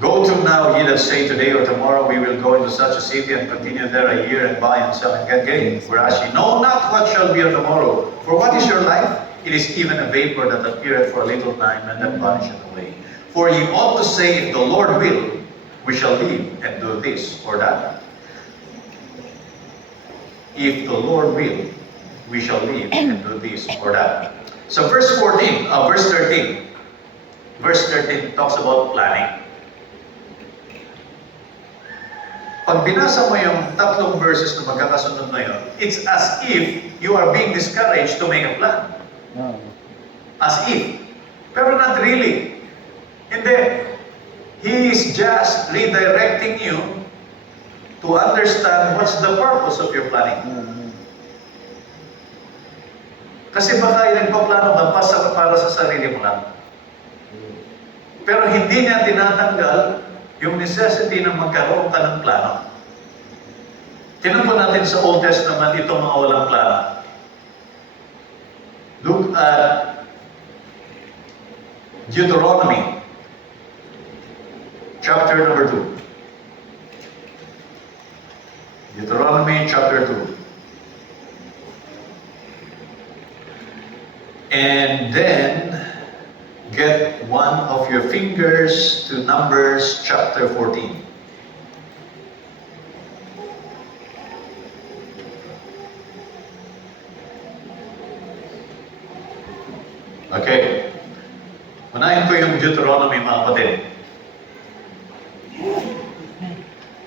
Go to now, ye that say today or tomorrow we will go into such a city and continue there a year and buy and sell and get gain. Whereas ye know not what shall be on the morrow. For what is your life? It is even a vapor that appeareth for a little time and then vanisheth away. For ye ought to say, if the Lord will, we shall live and do this or that. If the Lord will, we shall live and do this or that. So verse 13 talks about planning. Pag binasa mo yung tatlong verses na magkakasunod na yun, it's as if you are being discouraged to make a plan. As if. Pero not really. Hindi. He is just redirecting you to understand what's the purpose of your planning. Kasi baka yung nagpaplano ka para sa sarili mo lang. Pero hindi niya tinatanggal yung necessity na magkaroon ka ng plano. Tingnan po natin sa Old Testament itong mga walang plano. Look at Deuteronomy chapter number 2. Deuteronomy chapter 2. And then get one of your fingers to Numbers chapter 14. Okay. Unahin ko yung Deuteronomy, mga kapatid.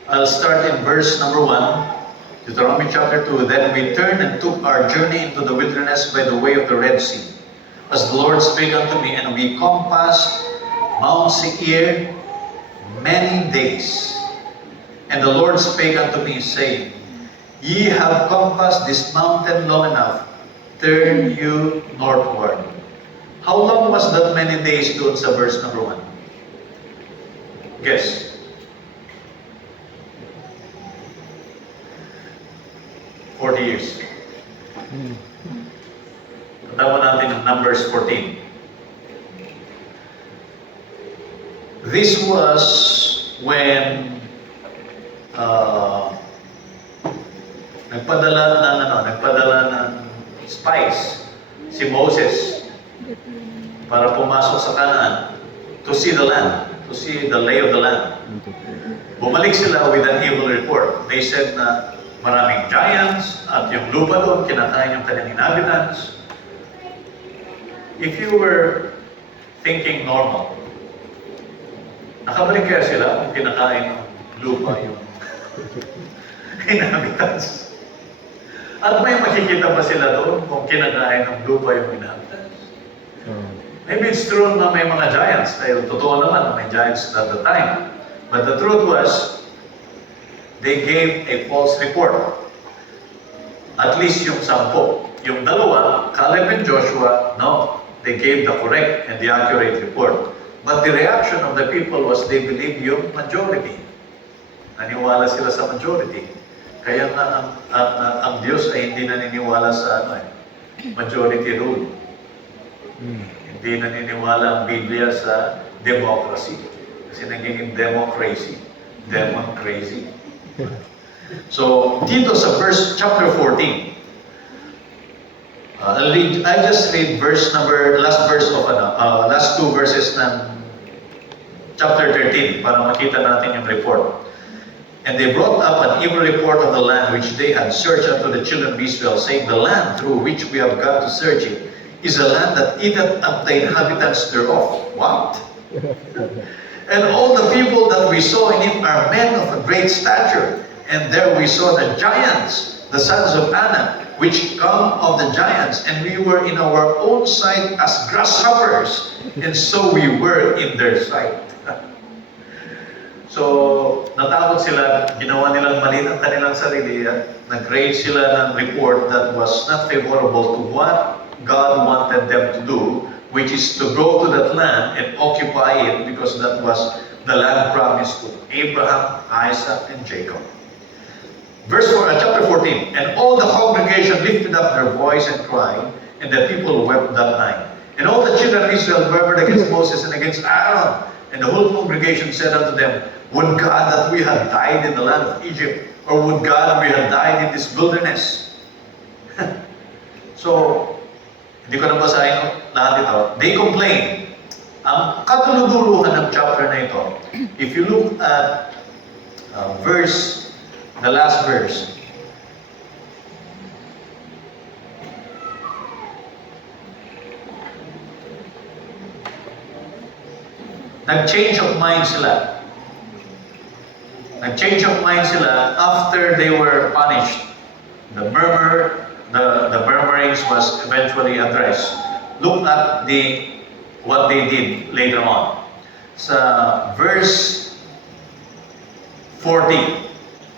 I'll start in verse number 1. Deuteronomy chapter 2. Then we turned and took our journey into the wilderness by the way of the Red Sea, as the Lord spake unto me, and we compassed Mount Seir many days. And the Lord spake unto me, saying, Ye have compassed this mountain long enough, turn you northward. How long was that many days doon sa verse number 1? Guess. $40. Tatawa natin yung Numbers 14. This was when nagpadala ng spies si Moses para pumasok sa Canaan to see the land, to see the lay of the land. Bumalik sila with an evil report. They said na maraming giants at yung lupa doon kinakain yung kanyang inhabitants. If you were thinking normal, nakabalik kaya sila kung kinakain ng lupa yung inhabitants? At may makikita pa sila doon kung kinakain ng lupa yung inhabitants? Maybe it's true na may mga giants, dahil totoo naman may giants at the time. But the truth was, they gave a false report. At least yung 10. Yung 2, Caleb and Joshua, no, they gave the correct and the accurate report. But the reaction of the people was they believed yung majority. Naniwala sila sa majority. Kaya nga ang Diyos ay hindi naniniwala sa majority rule. Hindi naniniwala ang Biblia sa democracy. Kasi nagiging democracy. Demon crazy. So, dito sa chapter 14, I just read last 2 verses ng chapter 13 para makita natin yung report. And they brought up an evil report of the land which they had searched unto the children of Israel, saying, The land through which we have gone to search it is a land that eateth up the inhabitants thereof. What? And all the people that we saw in it are men of a great stature. And there we saw the giants, the sons of Anak, which come of the giants, and we were in our own sight as grasshoppers, and so we were in their sight. So, natakot sila, ginawa nilang mali ang kanilang sarili, at nag-create sila ng report that was not favorable to what God wanted them to do, which is to go to that land and occupy it, because that was the land promised to Abraham, Isaac, and Jacob. Chapter 14, And all the congregation lifted up their voice and cried, and the people wept that night. And all the children of Israel murmured against Moses and against Aaron. And the whole congregation said unto them, Would God that we had died in the land of Egypt, or would God we had died in this wilderness? So, hindi ko nabasahin lahat ito. They complain. Ang katuluduluhan ng chapter na ito, if you look at the last verse, nag-change of mind sila. Nag-change of mind sila after they were punished. The murmurings was eventually addressed. Look at what they did later on. Sa verse 40,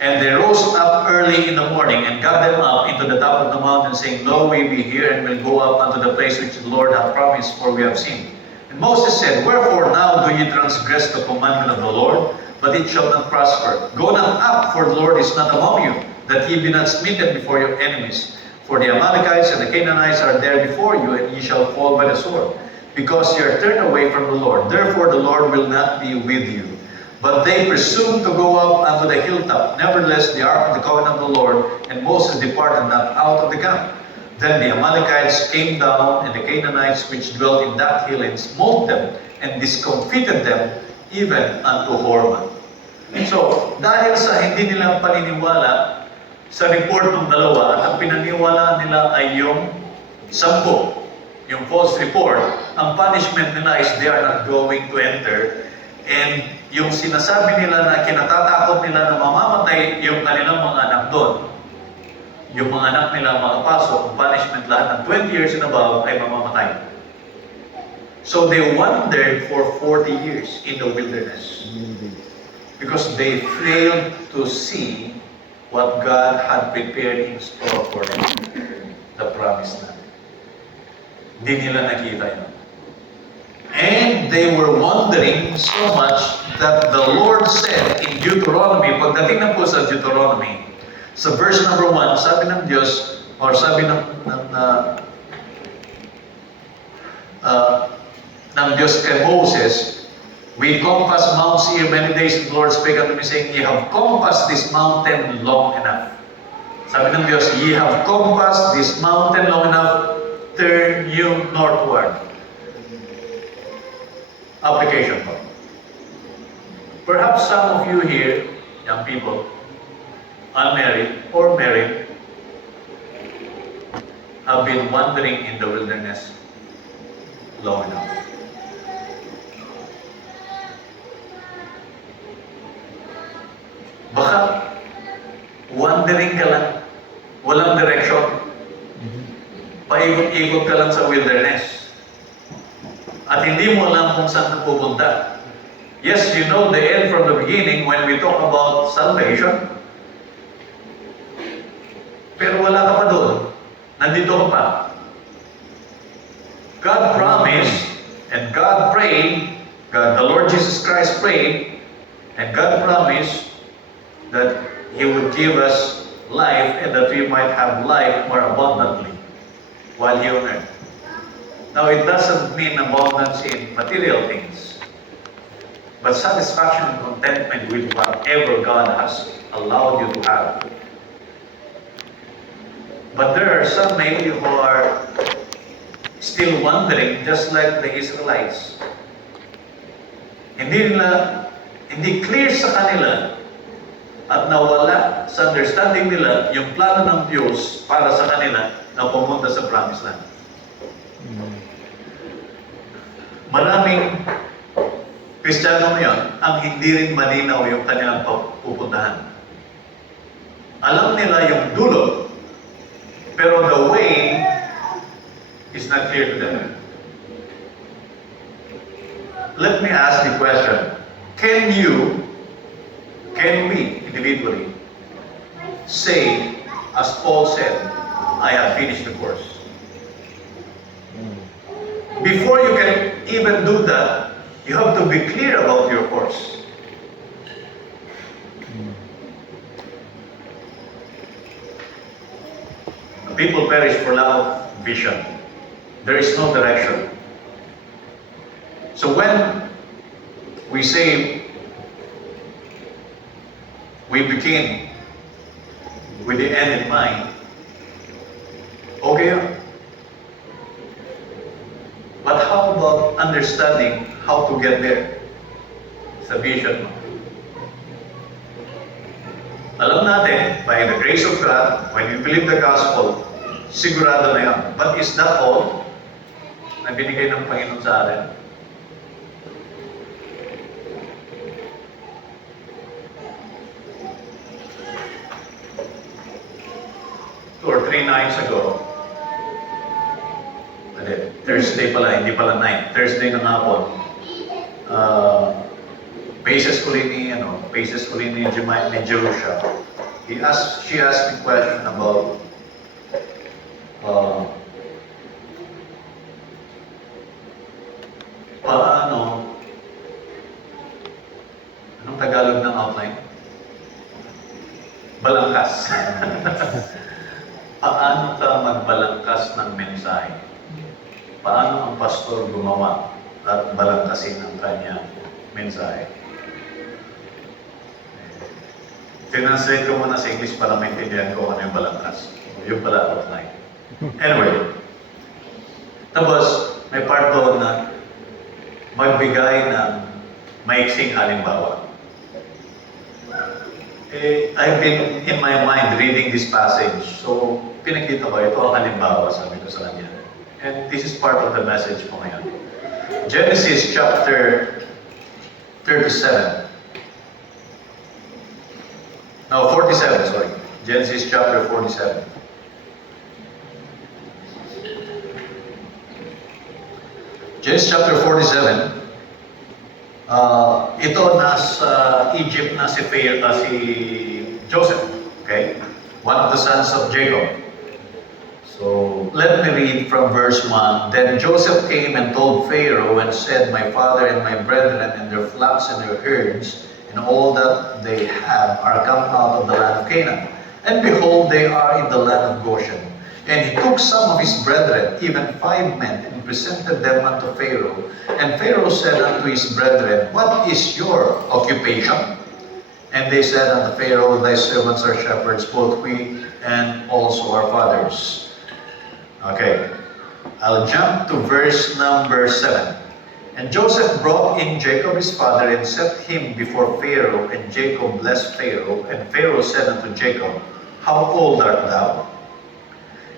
And they rose up early in the morning and got them up into the top of the mountain, saying, Lo, we be here, and will go up unto the place which the Lord hath promised, for we have seen. And Moses said, Wherefore now do ye transgress the commandment of the Lord? But it shall not prosper. Go not up, for the Lord is not among you, that ye be not smitten before your enemies. For the Amalekites and the Canaanites are there before you, and ye shall fall by the sword, because ye are turned away from the Lord. Therefore the Lord will not be with you. But they presumed to go up unto the hilltop. Nevertheless, the ark of the covenant of the Lord, and Moses departed not out of the camp. Then the Amalekites came down, and the Canaanites which dwelt in that hill, and smote them, and discomfited them, even unto Hormah. So, dahil sa hindi nila paniniwala sa report ng dalawa, at ang pinaniwala nila ay yung 10, yung false report, ang punishment nila is they are not going to enter. And yung sinasabi nila na kinatatakot nila na mamamatay yung kanilang mga anak doon, yung mga anak nila makapasok, ang punishment lahat ng 20 years and above ay mamamatay. So they wandered for 40 years in the wilderness. because they failed to see what God had prepared in store for them, the promised land. Hindi nila nakita yun. And they were wondering so much that the Lord said in Deuteronomy, pagdating na po sa Deuteronomy, sa verse number 1, sabi ng Diyos, or sabi ng Diyos kay Moses, we compassed Mount Seir many days, and the Lord spake unto me, saying, Ye have compassed this mountain long enough. Sabi ng Diyos, Ye have compassed this mountain long enough, turn you northward. Application po. Perhaps some of you here, young people, unmarried or married, have been wandering in the wilderness long enough. Baka wandering ka lang, walang direction, paikot-ikot ka lang sa wilderness. At hindi mo alam kung saan ka pupunta. Yes, you know the end from the beginning when we talk about salvation. Pero wala ka pa doon. Nandito ka pa. God promised, and God prayed, the Lord Jesus Christ prayed, and God promised that He would give us life and that we might have life more abundantly while here on earth. Now, it doesn't mean abundance in material things, but satisfaction and contentment with whatever God has allowed you to have. But there are some maybe who are still wandering just like the Israelites. Hindi clear sa kanila at nawala sa understanding nila yung plano ng Diyos para sa kanila na pumunta sa Promised Land. Maraming Kristiyano ngayon ang hindi rin malinaw yung kanilang pupuntahan. Alam nila yung dulo, pero the way is not clear to them. Let me ask the question, can we individually say, as Paul said, I have finished the course? Before you can even do that, you have to be clear about your course. People perish for lack of vision. There is no direction. So when we say we begin with the end in mind, okay yun. But how about understanding how to get there? Sa vision mo. Alam natin, by the grace of God, when we believe the gospel, sigurado na yan. But is that all na binigay ng Panginoon sa atin? 2 or 3 nights ago, Thursday pala, hindi pala night, Thursday ng hapon, basis ko rin ni Jerusha. She asked me a question about paano, anong Tagalog ng outline? Balangkas. Paano ka magbalangkas ng mensahe? Paano ang pastor gumawa at balangkasin ang kanyang mensahe? Translate ko muna sa English para maintindihan ko ano yung balangkas. Yung pala outline. Anyway, tapos may part doon na magbigay ng maiksing halimbawa. I've been in my mind reading this passage. So, pinakita ko, ito ang halimbawa, sabi ko sa kanya. And this is part of the message po ngayon. Genesis chapter 37. No, 47, sorry. Genesis chapter 47. Genesis chapter 47. ito nasa Egypt na si Joseph, okay? One of the sons of Jacob. So let me read from verse 1. Then Joseph came and told Pharaoh and said, My father and my brethren and their flocks and their herds and all that they have are come out of the land of Canaan. And behold, they are in the land of Goshen. And he took some of his brethren, even 5 men, and presented them unto Pharaoh. And Pharaoh said unto his brethren, What is your occupation? And they said unto Pharaoh, Thy servants are shepherds, both we and also our fathers. Okay, I'll jump to verse number 7. And Joseph brought in Jacob his father and set him before Pharaoh, and Jacob blessed Pharaoh. And Pharaoh said unto Jacob, How old art thou?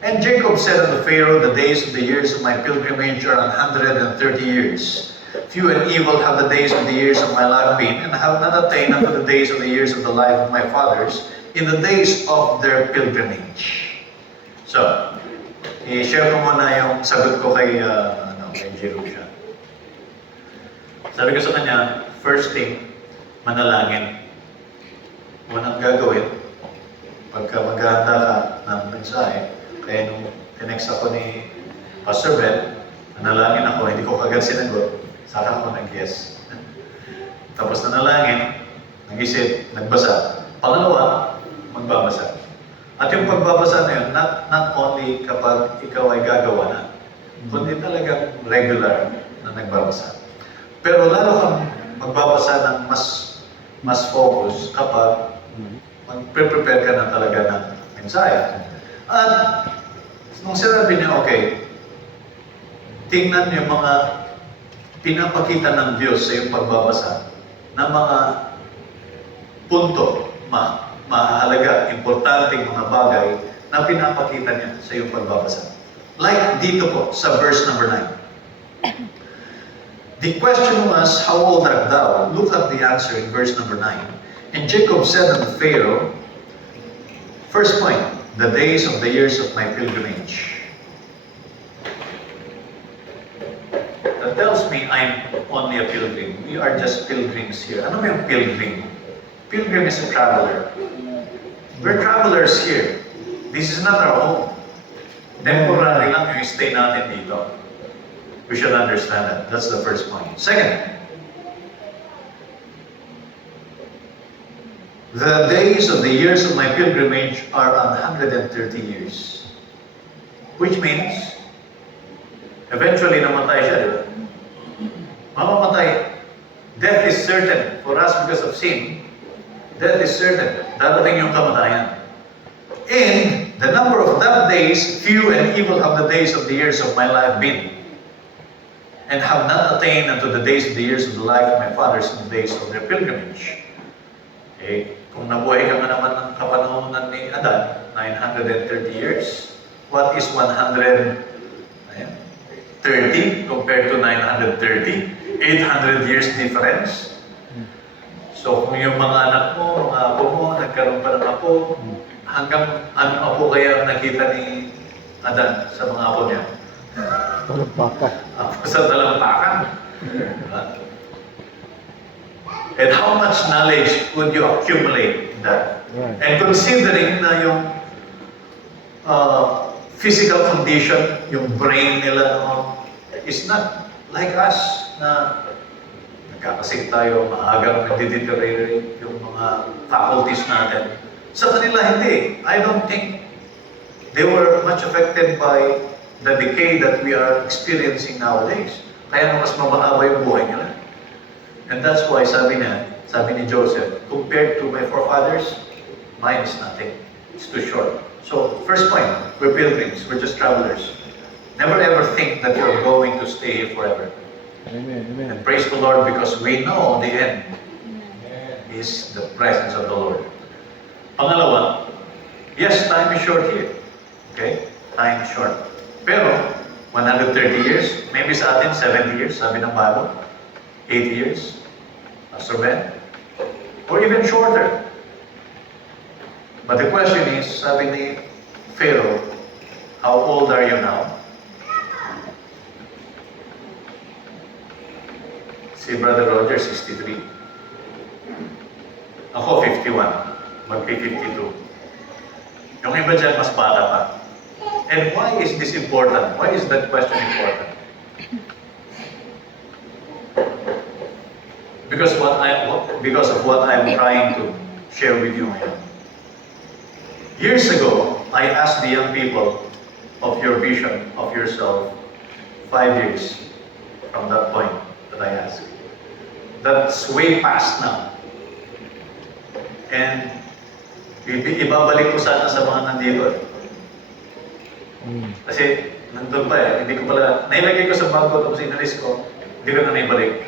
And Jacob said unto Pharaoh, The days of the years of my pilgrimage are 130 years. Few and evil have the days of the years of my life been, and have not attained unto the days of the years of the life of my fathers, in the days of their pilgrimage. So, i-share ko muna yung sagot ko kay Jerusha. Sabi ko sa kanya, first thing, manalangin. Unang gagawin, pagka maghahanda ka ng mensahe, kaya nung tinext ako ni Pastor Ben, nanalangin ako, hindi ko kagad sinagot, saka ako nag-yes. Tapos nanalangin, nag-isip, nagbasa. Pangalawa, magbabasa. At yung pagbabasa na yun, not only kapag ikaw ay gagawa na, kundi talagang regular na nagbabasa. Pero lalo kang magbabasa ng mas focus kapag mag-prepare ka na talaga ng mensahe. At nung sinabi niya, okay, tingnan niyo yung mga pinapakita ng Diyos sa iyong pagbabasa ng mga punto, mahalaga, importanteng mga bagay na pinapakita niya sa iyong pagbabasa. Like dito po, sa verse number 9. The question was, How old art thou? Look at the answer in verse number 9. And Jacob said unto Pharaoh, first point, the days of the years of my pilgrimage. That tells me I'm only a pilgrim. We are just pilgrims here. Ano ba yung pilgrim? Pilgrim is a traveler. We're travelers here. This is not our home. Temporary lang yung stay natin dito. We should understand that. That's the first point. Second, the days of the years of my pilgrimage are 130 years. Which means, eventually namatay siya, di ba? Mamamatay. Death is certain for us because of sin. Death is certain. Darating yung kamatayan. And the number of that days, few and evil have the days of the years of my life been, and have not attained unto the days of the years of the life of my fathers in the days of their pilgrimage. Okay? Kung nabuhay ka naman ng kapanahonan ni Adan, 930 years, what is 130 compared to 930? 800 years difference. So kung yung mga anak mo, mga apo mo, nagkaroon pa ng apo, hanggang anong apo kaya nakita ni Adan sa mga apo niya? Talampakan. Apo sa talampakan. And how much knowledge would you accumulate in that? Right. And considering na yung physical condition, yung brain nila is not like us na nagkakasing tayo, maagang nagdeteriorate yung mga faculties natin. Sa kanila hindi. I don't think they were much affected by the decay that we are experiencing nowadays. Kaya mas mabahaba yung buhay nila. And that's why sabi ni Joseph, compared to my forefathers, mine is nothing. It's too short. So, first point, we're pilgrims, we're just travelers. Never ever think that you're going to stay here forever. Amen. Amen. And praise the Lord because we know the end is the presence of the Lord. Pangalawa, yes, time is short here. Okay? Time is short. Pero, 130 years, maybe sa atin 70 years, sabi ng Bible. 80 years, Pastor Ben, or even shorter. But the question is, sabi ni Pharaoh, how old are you now? Si Brother Roger, 63. 51, magpi-52. Yung iba dyan, mas bata pa. And why is this important? Why is that question important? Because of what I'm trying to share with you ngayon. Years ago, I asked the young people of your vision of yourself 5 years from that point that I asked. That's way past now. And ibabalik ko sana sa mga nandito. Kasi nandun pa eh, hindi ko pala, nailagay ko sa bag ko tapos inalis ko, hindi ko na naibalik.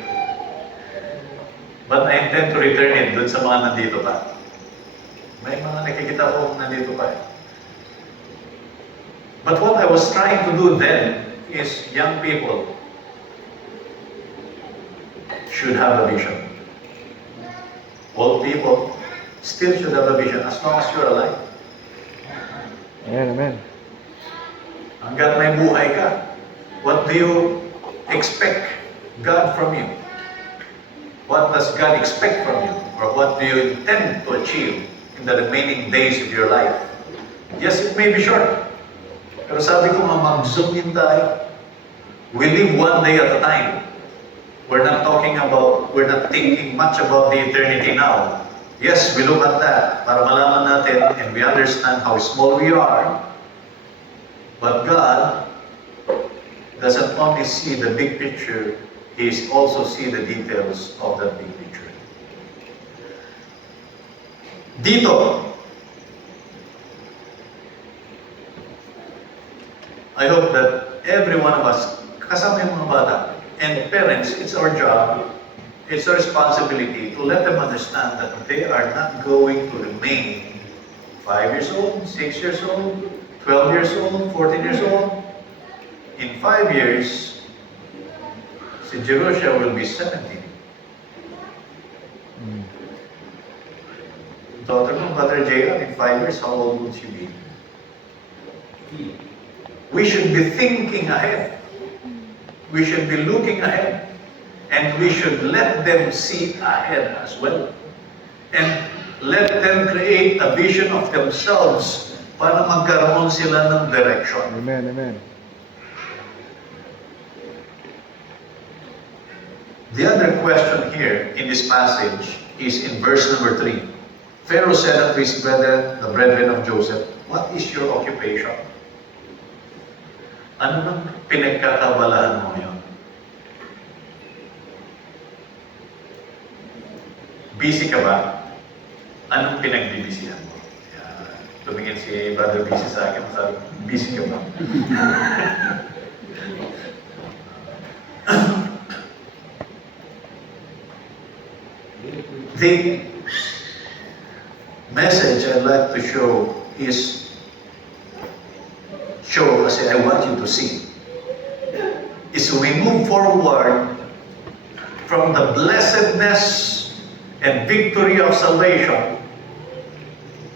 But I intend to return it dun sa mga nandito pa. May mga nakikita ko nandito pa eh. But what I was trying to do then is young people should have a vision. Old people still should have a vision as long as you're alive. Amen, amen. Hanggat may buhay ka, what do you expect God from you? What does God expect from you? Or what do you intend to achieve in the remaining days of your life? Yes, it may be short. Pero sabi ko nga, mag-zoom in tayo. We live one day at a time. We're not thinking much about the eternity now. Yes, we look at that para malaman natin and we understand how small we are. But God doesn't only see the big picture, He also see the details of that big picture. Dito, I hope that every one of us, kasama yung mga bata, and parents, it's our job, it's our responsibility to let them understand that they are not going to remain 5 years old, 6 years old, 12 years old, 14 years old. In 5 years, si Jerusha will be 17. Daughter mo, Brother J.R., in 5 years, how old would she be? We should be thinking ahead. We should be looking ahead. And we should let them see ahead as well. And let them create a vision of themselves para magkaroon sila ng direction. Amen, amen. The other question here in this passage is in verse number 3. Pharaoh said unto his brethren, the brethren of Joseph, what is your occupation? Ano nang pinagkakabalahan mo ngayon? Busy ka ba? Anong pinagbibisihan mo? Tumingin si Brother Busy sa akin, sabi, busy ka ba? The message I'd like to show is, I want you to see, is we move forward from the blessedness and victory of salvation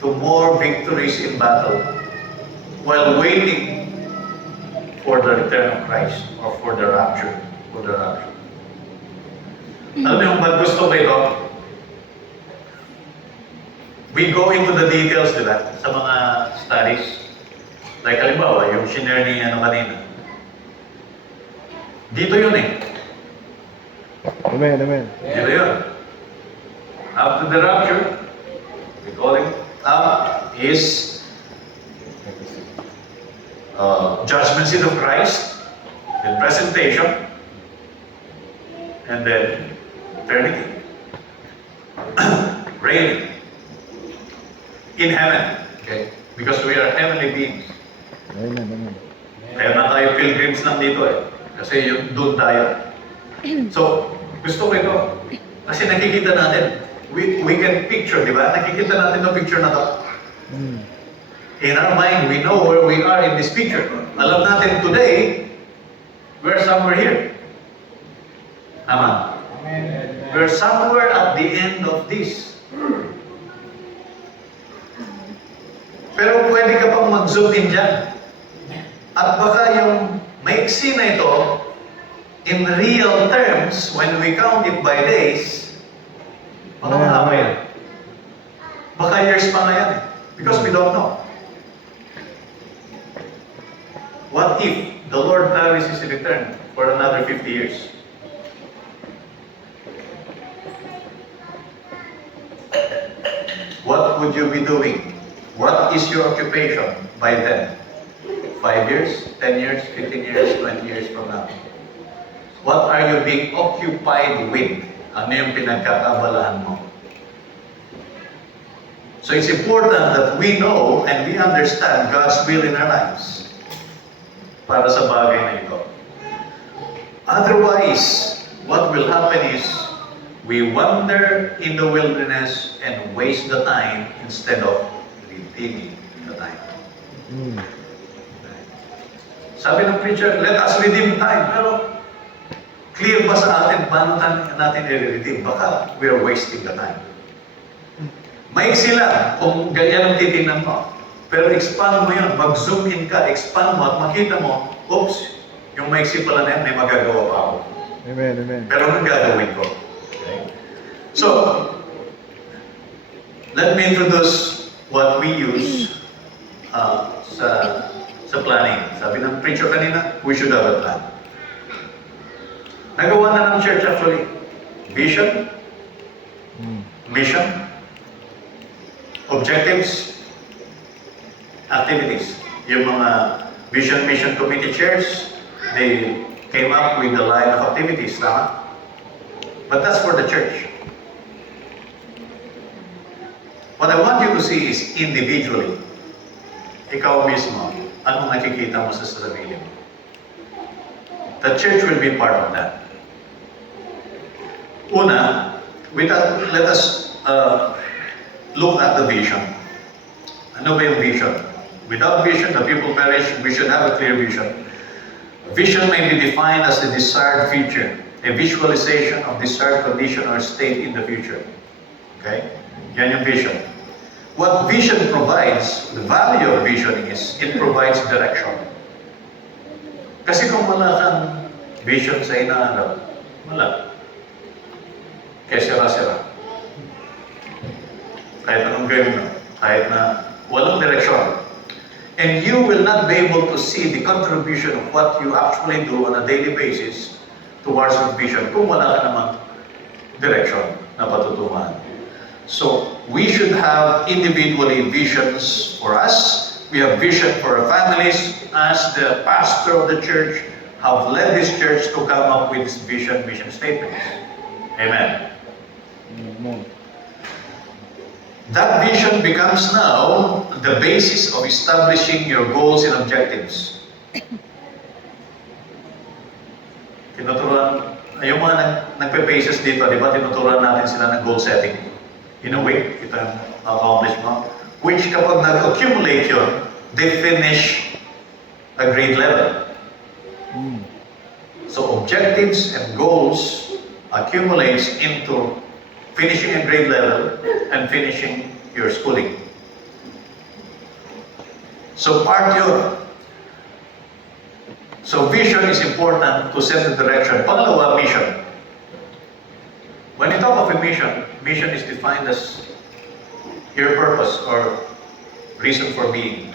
to more victories in battle while waiting for the return of Christ or for the rapture. Alam mo yung gusto ba ito? We go into the details, di ba? Sa mga studies. Like halimbawa, yung shinare ni kanina. Dito yun eh. Amen, amen. Dito yun. After the rapture, we call it up is judgment seat of Christ, then presentation, and then eternity. Reigning in heaven. Okay? Because we are heavenly beings. Amen, amen. Kaya na tayo pilgrims lang dito eh. Kasi yun, doon tayo. So, gusto ko ito. Kasi nakikita natin. We can picture, di ba? Nakikita natin yung picture na to. In our mind, we know where we are in this picture. Alam natin today, we're somewhere here. Tama? We're somewhere at the end of this. Pero pwede ka pang mag-zoom in dyan. At baka yung maiksi na ito, in real terms, when we count it by days, baka mahaba yan. Baka years pa nga yan eh. Because we don't know. What if the Lord tarries His return for another 50 years? What would you be doing? What is your occupation by then? 5 years, 10 years, 15 years, 20 years from now? What are you being occupied with? Ano yung pinagkakabalahan mo? So it's important that we know and we understand God's will in our lives para sa bagay na ito. Otherwise, what will happen is we wander in the wilderness and waste the time instead of redeeming the time. Sabi ng preacher, let us redeem time. Pero clear ba sa atin paano natin i-redeem? Baka we are wasting the time. Maiksi lang kung ganyan ang titingnan mo. Pero expand mo yun, mag-zoom in ka, expand mo at makita mo, oops, yung maiksi pala na yan, may magagawa pa ako. Amen, amen. Pero anong gagawin ko? Okay. So, let me introduce what we use sa planning. Sabi ng preacher kanina, we should have a plan. Nagawa na ng church actually. Vision, mission, objectives, activities. Yung mga vision, mission committee chairs, they came up with a line of activities, tama? But that's for the church. What I want you to see is individually. Ikaw mismo, anong nakikita mo sa sarili mo? The church will be part of that. Una, let us look at the vision. Ano ba yung vision? Without vision, the people perish. We should have a clear vision. Vision may be defined as the desired future, a visualization of desired condition or state in the future. Okay? Yan yung vision. What vision provides, the value of vision is, it provides direction. Kasi kung wala kang vision sa inaarap, wala. Kaya sira-sira. Kahit anong gawin mo, kahit na walang direksyon. And you will not be able to see the contribution of what you actually do on a daily basis towards your vision kung wala ka namang direction na patutunguhan. So, we should have individually visions for us. We have vision for our families. As the pastor of the church, have led this church to come up with this vision, mission statements. Amen. Amen. That vision becomes now the basis of establishing your goals and objectives. Tinuturuan, yung mga nagpe-paces dito, di ba, tinuturuan natin sila ng goal setting. In a way, ito yung accomplish mo. Which kapag nag-accumulate yun, they finish a grade level. So objectives and goals accumulates into finishing a grade level and finishing your schooling. So part yun. So vision is important to set the direction. Pangalawa, mission. When you talk of a mission, mission is defined as your purpose or reason for being.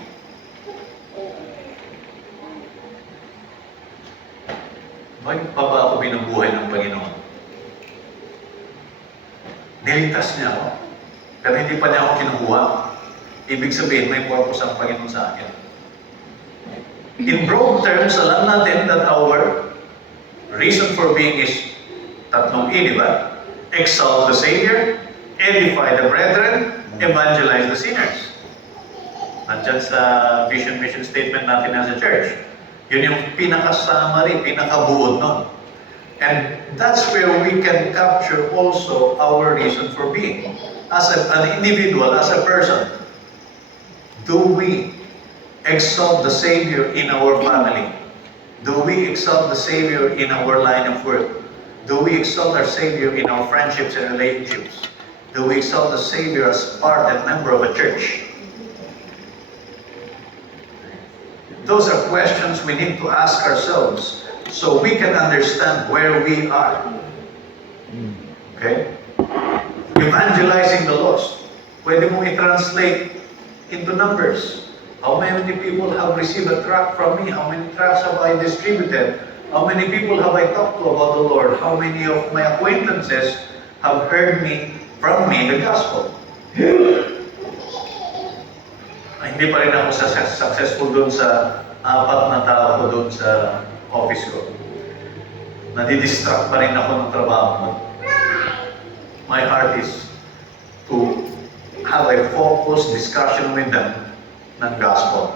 Bakit pa ba ako binubuhay ng Panginoon? Niligtas niya ako. Pero hindi pa niya ako kinukuha. Ibig sabihin, may purpose ang Panginoon sa akin. In broad terms, alam natin that our reason for being is tatlong E, di ba? Exalt the Savior, edify the brethren, evangelize the sinners. Nandyan sa vision mission statement natin as a church. Yun yung pinaka-summary, pinaka-buod nun. And that's where we can capture also our reason for being. As an individual, as a person, do we exalt the Savior in our family? Do we exalt the Savior in our line of work? Do we exalt our Savior in our friendships and relationships? Do we exalt the Savior as part and member of a church? Those are questions we need to ask ourselves so we can understand where we are. Okay? Evangelizing the lost. Pwede mong i-translate into numbers. How many people have received a tract from me? How many tracts have I distributed? How many people have I talked to about the Lord? How many of my acquaintances have heard from me, the gospel? Hindi pa rin ako successful doon sa 4 na tao ko doon sa office ko. Nadidistract pa rin ako ng trabaho ko. My heart is to have a focused discussion with them ng gospel.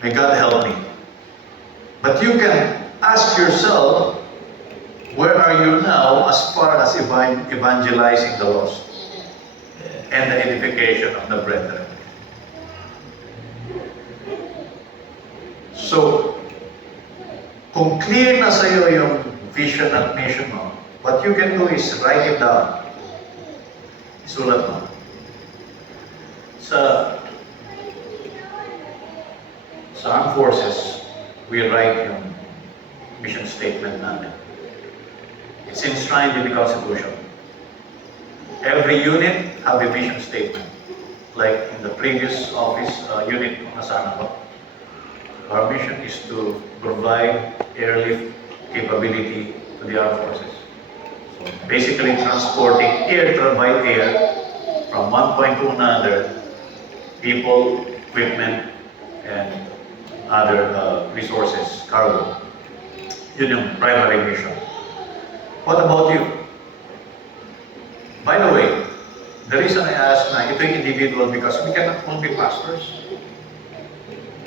May God help me. But you can ask yourself, where are you now as far as evangelizing the lost and the edification of the brethren? So, kung clear na sa'yo yung vision at mission mo, what you can do is write it down. Isulat mo. Sa armed forces, we write yung mission statement natin. It's enshrined in the Constitution. Every unit have a mission statement. Like in the previous office unit, nasaan ako? Our mission is to provide airlift capability to the armed forces. So basically transporting by air from one point to another, people, equipment, and other resources, cargo. Yun yung primary mission. What about you? By the way, the reason I ask na ito yung individual because we cannot all be pastors.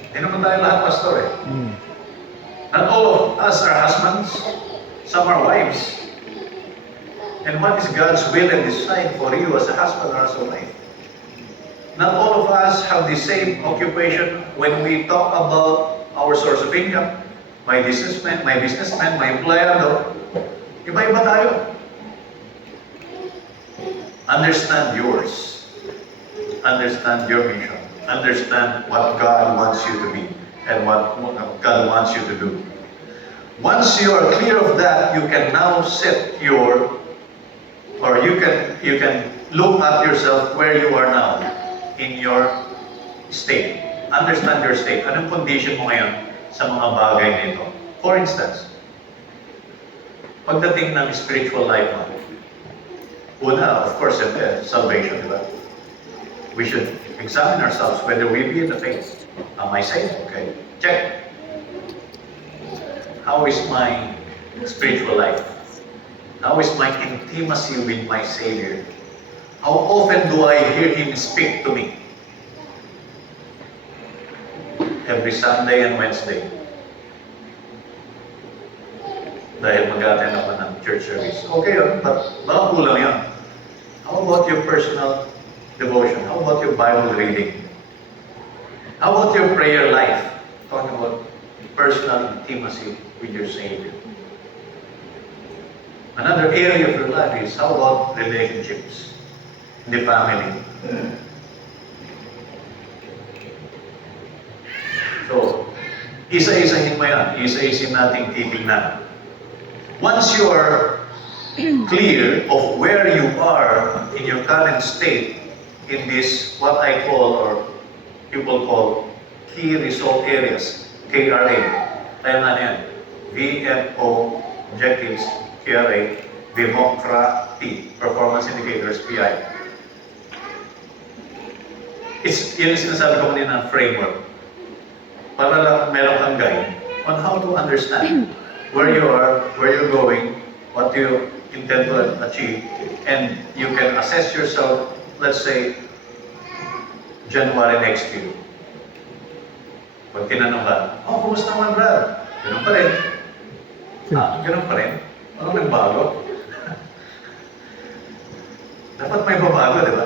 Hindi naman tayo lahat pastor eh. Not all of us are husbands. Some are wives. And what is God's will and design for you as a husband or as a wife? Not all of us have the same occupation when we talk about our source of income. My businessman, my empleyado. Iba-iba tayo. Understand yours. Understand your mission. Understand what God wants you to be and what God wants you to do. Once you are clear of that, you can now set you can look at yourself where you are now in your state. Understand your state. Anong condition mo ngayon sa mga bagay nito? For instance, pagdating ng spiritual life mo, una, of course, salvation, di ba? We should examine ourselves whether we be in the faith. Am I saved? Okay. Check. How is my spiritual life? How is my intimacy with my Savior? How often do I hear Him speak to me? Every Sunday and Wednesday. Dahil mag-attend ako ng church service. Okay yun, but baka kulang yun. How about your personal devotion? How about your Bible reading? How about your prayer life? Talking about personal intimacy with your Savior. Another area of your life is how about relationships in the family? So, isa-isahin mo yan. Isa-isahin nating titignan. Once you are clear of where you are in your current state in this, what I call, or people call, key result areas, KRA. Tayo nga yan. VMO, Objectives, KRA, Democracy, Performance Indicators, PI. Yun yung sinasabi ko kanina ng framework. Para lang meron kang guide on how to understand where you are, where you're going, what you intend to achieve, and you can assess yourself, let's say, January next year. Pag tinanong ka, kumusta naman, Brad? Ganun pa rin. Ganun pa rin. Ano nagbago? Dapat may babago, di ba?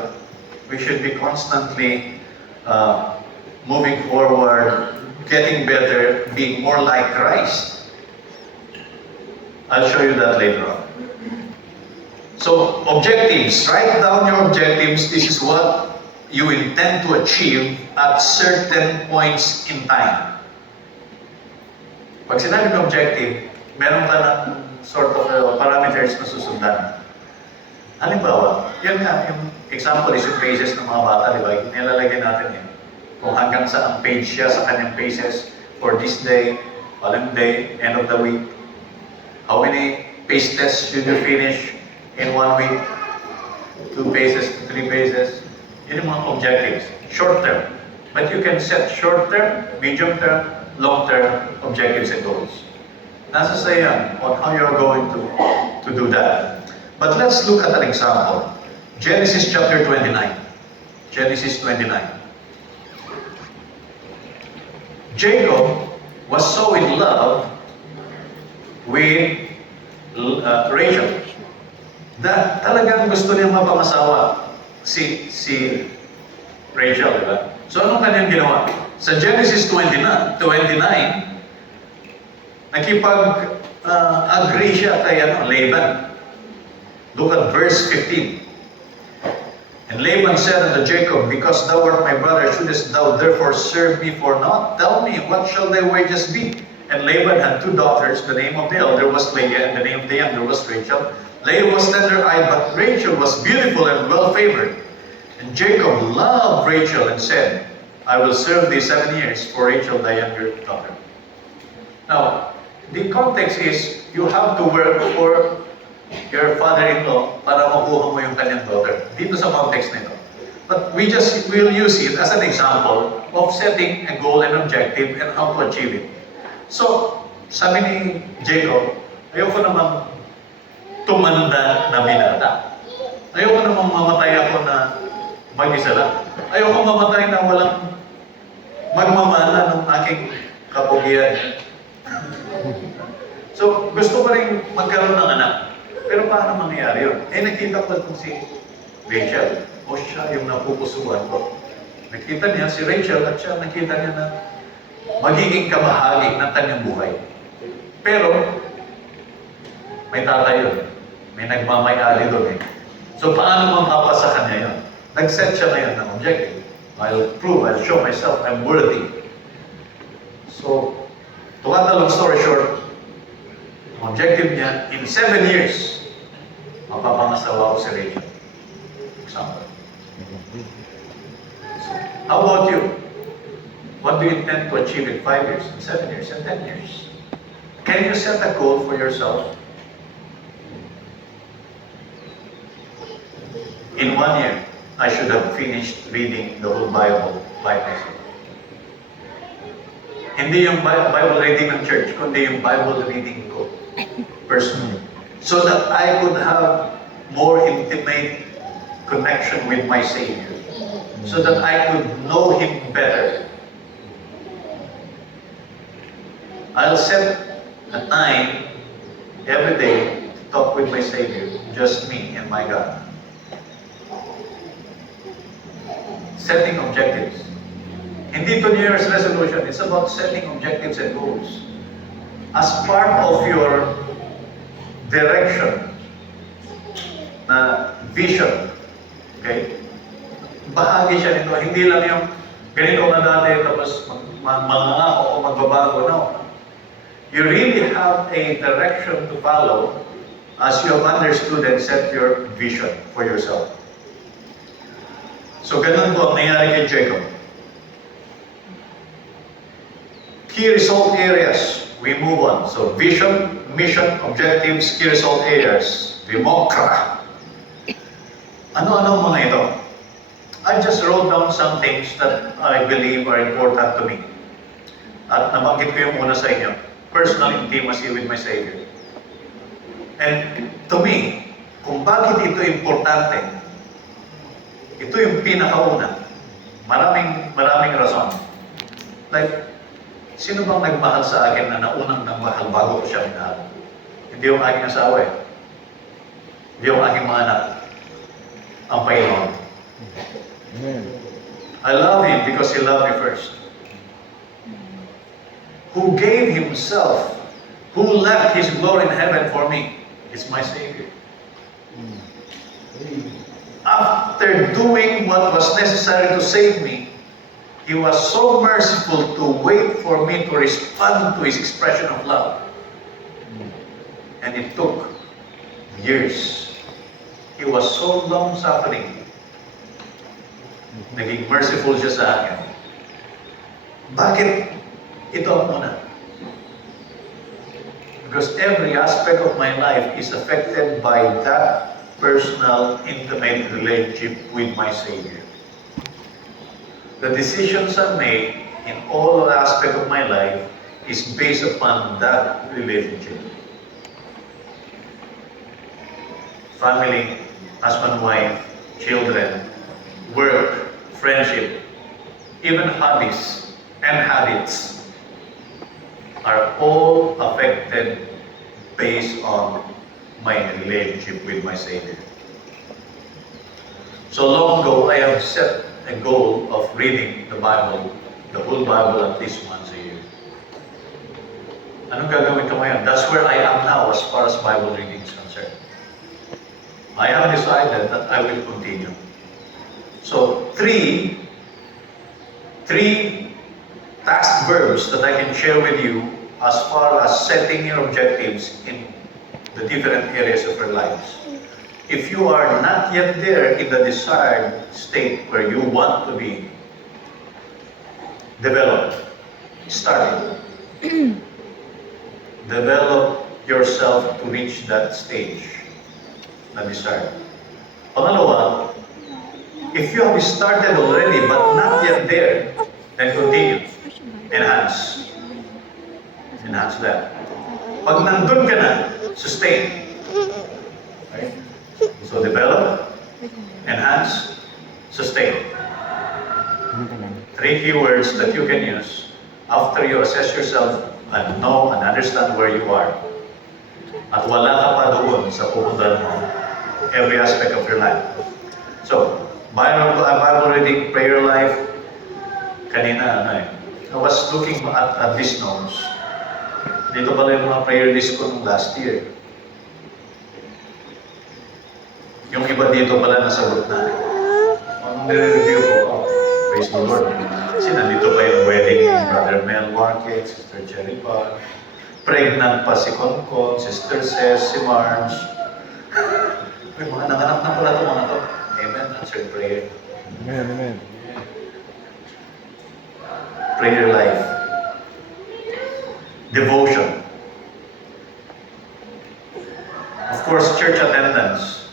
We should be constantly moving forward, getting better, being more like Christ. I'll show you that later on. So, objectives. Write down your objectives. This is what you intend to achieve at certain points in time. Pag sinabi ng objective, meron ka ng sort of parameters na susundan. Halimbawa, yan nga, yung example is yung pages ng mga bata, di ba? Nilalagay natin yan. Kung hanggang saan ang page siya sa kanyang pages for this day, following day, end of the week. How many page tests should you finish in 1 week? 2 pages, 3 pages. Yun yung mga objectives. Short term. But you can set short term, medium term, long term objectives and goals. Nasa sa yan on how you're going to do that. But let's look at an example. Genesis chapter 29. Genesis 29. Jacob was so in love with Rachel na talagang gusto niya mapangasawa si Rachel, di ba? So anong kanyang ginawa? Sa Genesis 29, nakipag-agree siya kay Laban. Look at verse 15. And Laban said unto Jacob, Because thou art my brother, shouldest thou therefore serve me for naught? Tell me, what shall thy wages be? And Laban had 2 daughters. The name of the elder was Leah, and the name of the younger was Rachel. Leah was tender-eyed, but Rachel was beautiful and well-favored. And Jacob loved Rachel and said, I will serve thee 7 years for Rachel thy younger daughter. Now, the context is, you have to work for your father-in-law para makuha mo yung kanyang daughter. Dito sa context nito. But we'll use it as an example of setting a goal and objective and how to achieve it. So, sabi ni Jacob, ayoko namang tumanda na binata. Ayoko namang mamatay ako na mag-isa lang. Ayoko mamatay na walang magmamana ng aking kapugian. So, gusto pa rin magkaroon ng anak. Pero paano mangyayari yun? Nakita ko itong si Rachel. O siya yung napupusuan ko. Nakita niya si Rachel at siya nakita niya na magiging kabahagi ng kanyang buhay. Pero, may tatay yun. May nagmamayari doon eh. So, paano mapapasa kanya yun? Nag-set siya ngayon ng objective. I'll prove, I'll show myself I'm worthy. So, to cut a long story short, ang objective niya, in 7 years, mapapangasawa ko si Rachel. Example. So, how about you? What do you intend to achieve in 5 years, in 7 years, in 10 years? Can you set a goal for yourself? In 1 year, I should have finished reading the whole Bible by myself. Hindi yung Bible reading ng church, kundi yung Bible reading ko personally. So that I could have more intimate connection with my Savior. So that I could know Him better. I'll set a time every day to talk with my Savior, just me and my God. Setting objectives. Hindi to New Year's resolution. It's about setting objectives and goals. As part of your direction, na vision, okay? Bahagi siya nito. Hindi lang yung ganito ka dati, tapos mangangako o magbabago. No. You really have a direction to follow as you have understood and set your vision for yourself. So, ganun po ang nangyari kay Jacob. Key result areas, we move on. So, vision, mission, objectives, key result areas. Vimokra. Ano-ano mga ito? I just wrote down some things that I believe are important to me. At nabanggit ko yung una sa inyo. Personal intimacy with my Savior. And to me, kung bakit ito importante, ito yung pinakauna. Maraming rason. Like, sino bang nagmahal sa akin na naunang nagmahal bago ko siya minahal? Hindi yung aking asawa eh. Hindi yung aking mga anak. Ang Panginoon. I love Him because He loved me first. Who gave Himself, who left His glory in heaven for me, is my Savior. After doing what was necessary to save me, He was so merciful to wait for me to respond to His expression of love. And it took years. He He was so long-suffering. Naging merciful siya sa akin. Bakit ito ang una? Because every aspect of my life is affected by that personal, intimate relationship with my Savior. The decisions I make in all aspects of my life is based upon that relationship. Family, husband, wife, children, work, friendship, even hobbies and habits are all affected based on my relationship with my Savior. So long ago, I have set a goal of reading the Bible, the whole Bible at least once a year. Anong gagawin ko ngayon? That's where I am now as far as Bible reading is concerned. I have decided that I will continue. So, three task verbs that I can share with you as far as setting your objectives in the different areas of your lives. If you are not yet there in the desired state where you want to be, develop, start it. Develop yourself to reach that stage na desired. Pangalawa, if you have started already but not yet there, then continue. Enhance. Enhance that. Pag nandun ka na, sustain. Right? So develop, enhance, sustain. Three keywords that you can use after you assess yourself and know and understand where you are. At wala ka pa doon sa pupuntahan mo, every aspect of your life. So, Bible reading, prayer life, kanina, I was looking at these notes. Dito pala yung mga prayer list ko nung last year. Yung iba dito pala nasagot na. Ang nire-review ko, praise the Lord. Kasi nandito pa yung wedding ni Brother Mel Market, Sister Cherry Pa. Pregnant pa si Concon, Sister Cess, si Marge. May mga nanganak na pala ito mga to. Amen. Answered prayer. Amen, amen. Prayer life. Devotion. Of course, church attendance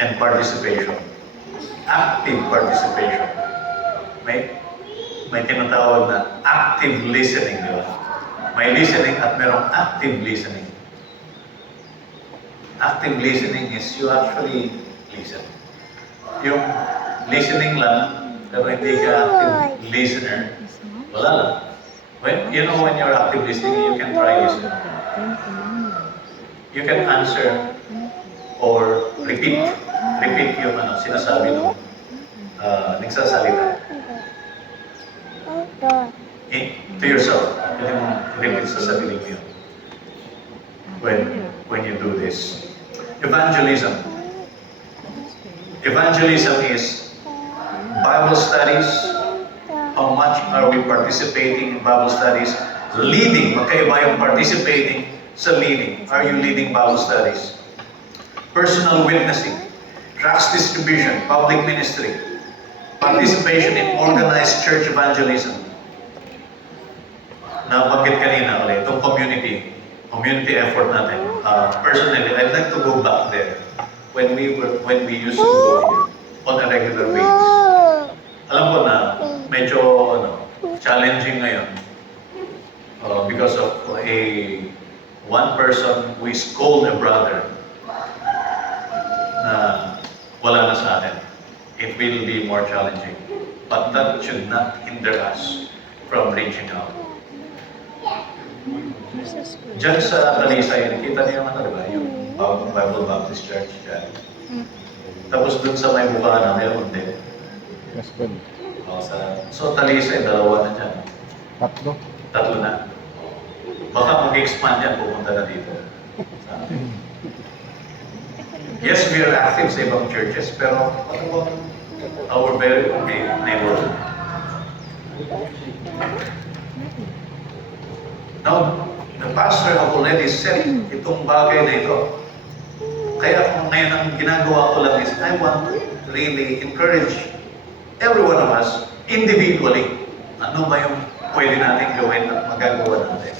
and participation. Active participation. May tinatawag na active listening, di ba? May listening at merong active listening. Active listening is you actually listen. Yung listening lang, pero hindi ka active listener, wala lang. When you're active listening, you can try listening. You can answer or repeat yung sinasabi ng nagsasalita. To yourself. Pwede mo repeat sa sarili mo yun. When you do this. Evangelism. Evangelism is Bible studies. How much are we participating in Bible studies? Leading. Magkaiba yung participating sa leading. Are you leading Bible studies? Personal witnessing. Tracts distribution. Public ministry. Participation in organized church evangelism. Nabanggit kanina ulit, itong community effort natin. Personally, I'd like to go back there when we used to go here on a regular basis. Alam ko na medyo challenging ngayon because of one person who is called a brother na wala na sa atin. It will be more challenging. But that should not hinder us from reaching out. Diyan sa Talisay, nakita niyo diba? Yung Bible Baptist Church dyan. Tapos dun sa may mukha na meron din. Yes, good. So Talisay, dalawa na dyan. Tatlo na. Baka mag-expand yan, pupunta na dito. Yes, we are active sa ibang churches, pero our very neighborhood. Now, the pastor have already said itong bagay na ito. Kaya kung ngayon ang ginagawa ko lang is, I want to really encourage every one of us individually. Ano ba yung pwede natin gawin at magagawa natin?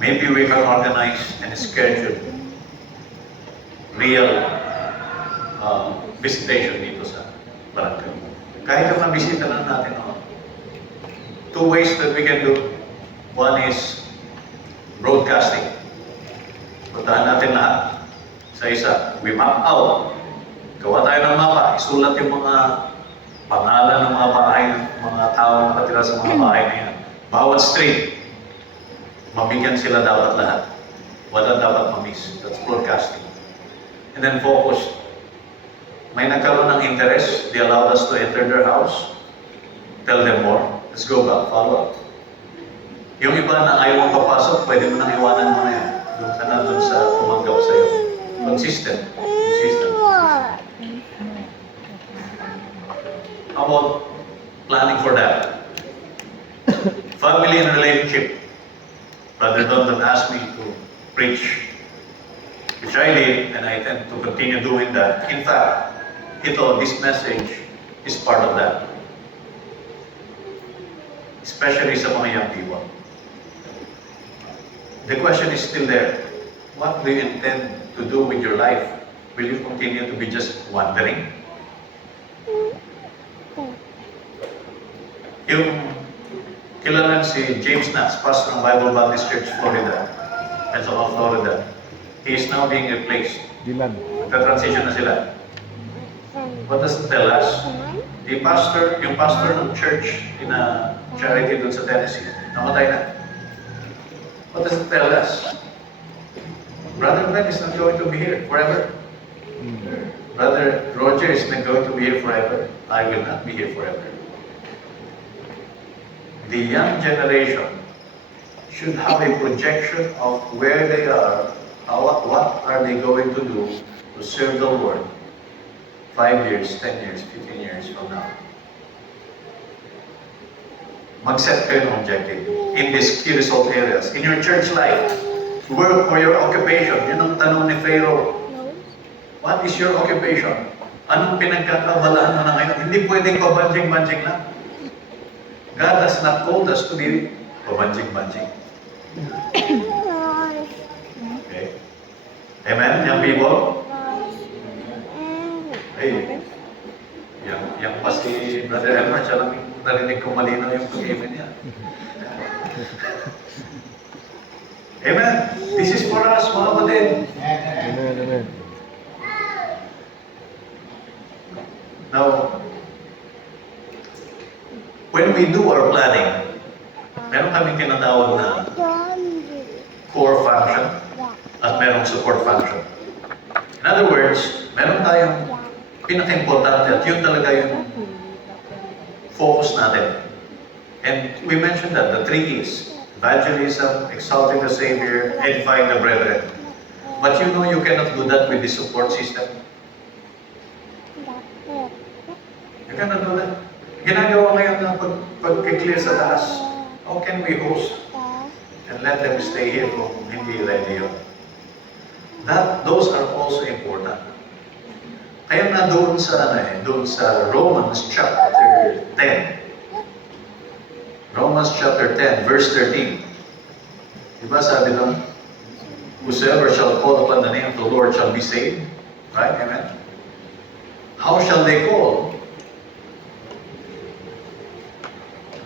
Maybe we can organize and schedule real visitation dito sa barangay. Kahit yung mabisita lang natin. Two ways that we can do. One is broadcasting. Puntahan natin lahat sa isa. We map out. Gawa tayo ng mapa. Isulat yung mga pangalan ng mga bahay, ng mga tao na nakatira sa mga bahay na yan. Bawat street, mabigyan sila dapat lahat. Wala dapat mamiss. That's broadcasting. And then focus. May nagkaroon ng interest. They allowed us to enter their house. Tell them more. Let's go back. Follow up. Yung iba na ayaw mong papasok, pwede mo nang iwanan mo na yan. Yung ka na dun sa tumanggap sa'yo. Consistent. Consistent. How about planning for that? Family and relationship. Brother Don asked me to preach, which I did, and I tend to continue doing that. In fact, this message is part of that. Especially sa mga young people. The question is still there. What do you intend to do with your life? Will you continue to be just wandering? Yung kilala si James Nats, pastor ng Bible Baptist Church, Florida, Pensacola, Florida. He is now being replaced. Dilan. Nagka-transition na sila. What does it tell us? Yung pastor ng church in a charity doon sa Tennessee, namatay na. What does it tell us? Brother Ben is not going to be here forever. Brother Roger is not going to be here forever. I will not be here forever. The young generation should have a projection of where they are, what are they going to do to serve the Lord 5 years, 10 years, 15 years from now. Mag-set kayo ng objective in these key result areas. In your church life, work or your occupation. Yun ang tanong ni Pharaoh. What is your occupation? Anong pinagkakabalahan mo na ngayon? Hindi pwedeng pabanjing-banjing lang. God has not called us to be pabanjing-banjing. Okay? Amen, young people? Hey, yang pa si Brother Elmer, siya lang narinig ko malinaw yung pag-amen niya. Amen. This is for us, mga kapatid. Amen, amen. Now, when we do our planning, meron kaming tinatawag na core function at merong support function. In other words, meron tayong pinaka-importante at yun talaga yung focus natin. And we mentioned that, the 3 E's. Evangelism, exalting the Savior, edifying the brethren. But you know you cannot do that with the support system. You cannot do that. Ginagawa ngayon na pag-clear sa taas. How can we host and let them stay here kung hindi ready yun? Those are also important. Kaya nga doon sa Romans chapter 10. Romans chapter 10, verse 13. Diba sabi doon, whosoever shall call upon the name of the Lord shall be saved. Right? Amen? How shall they call?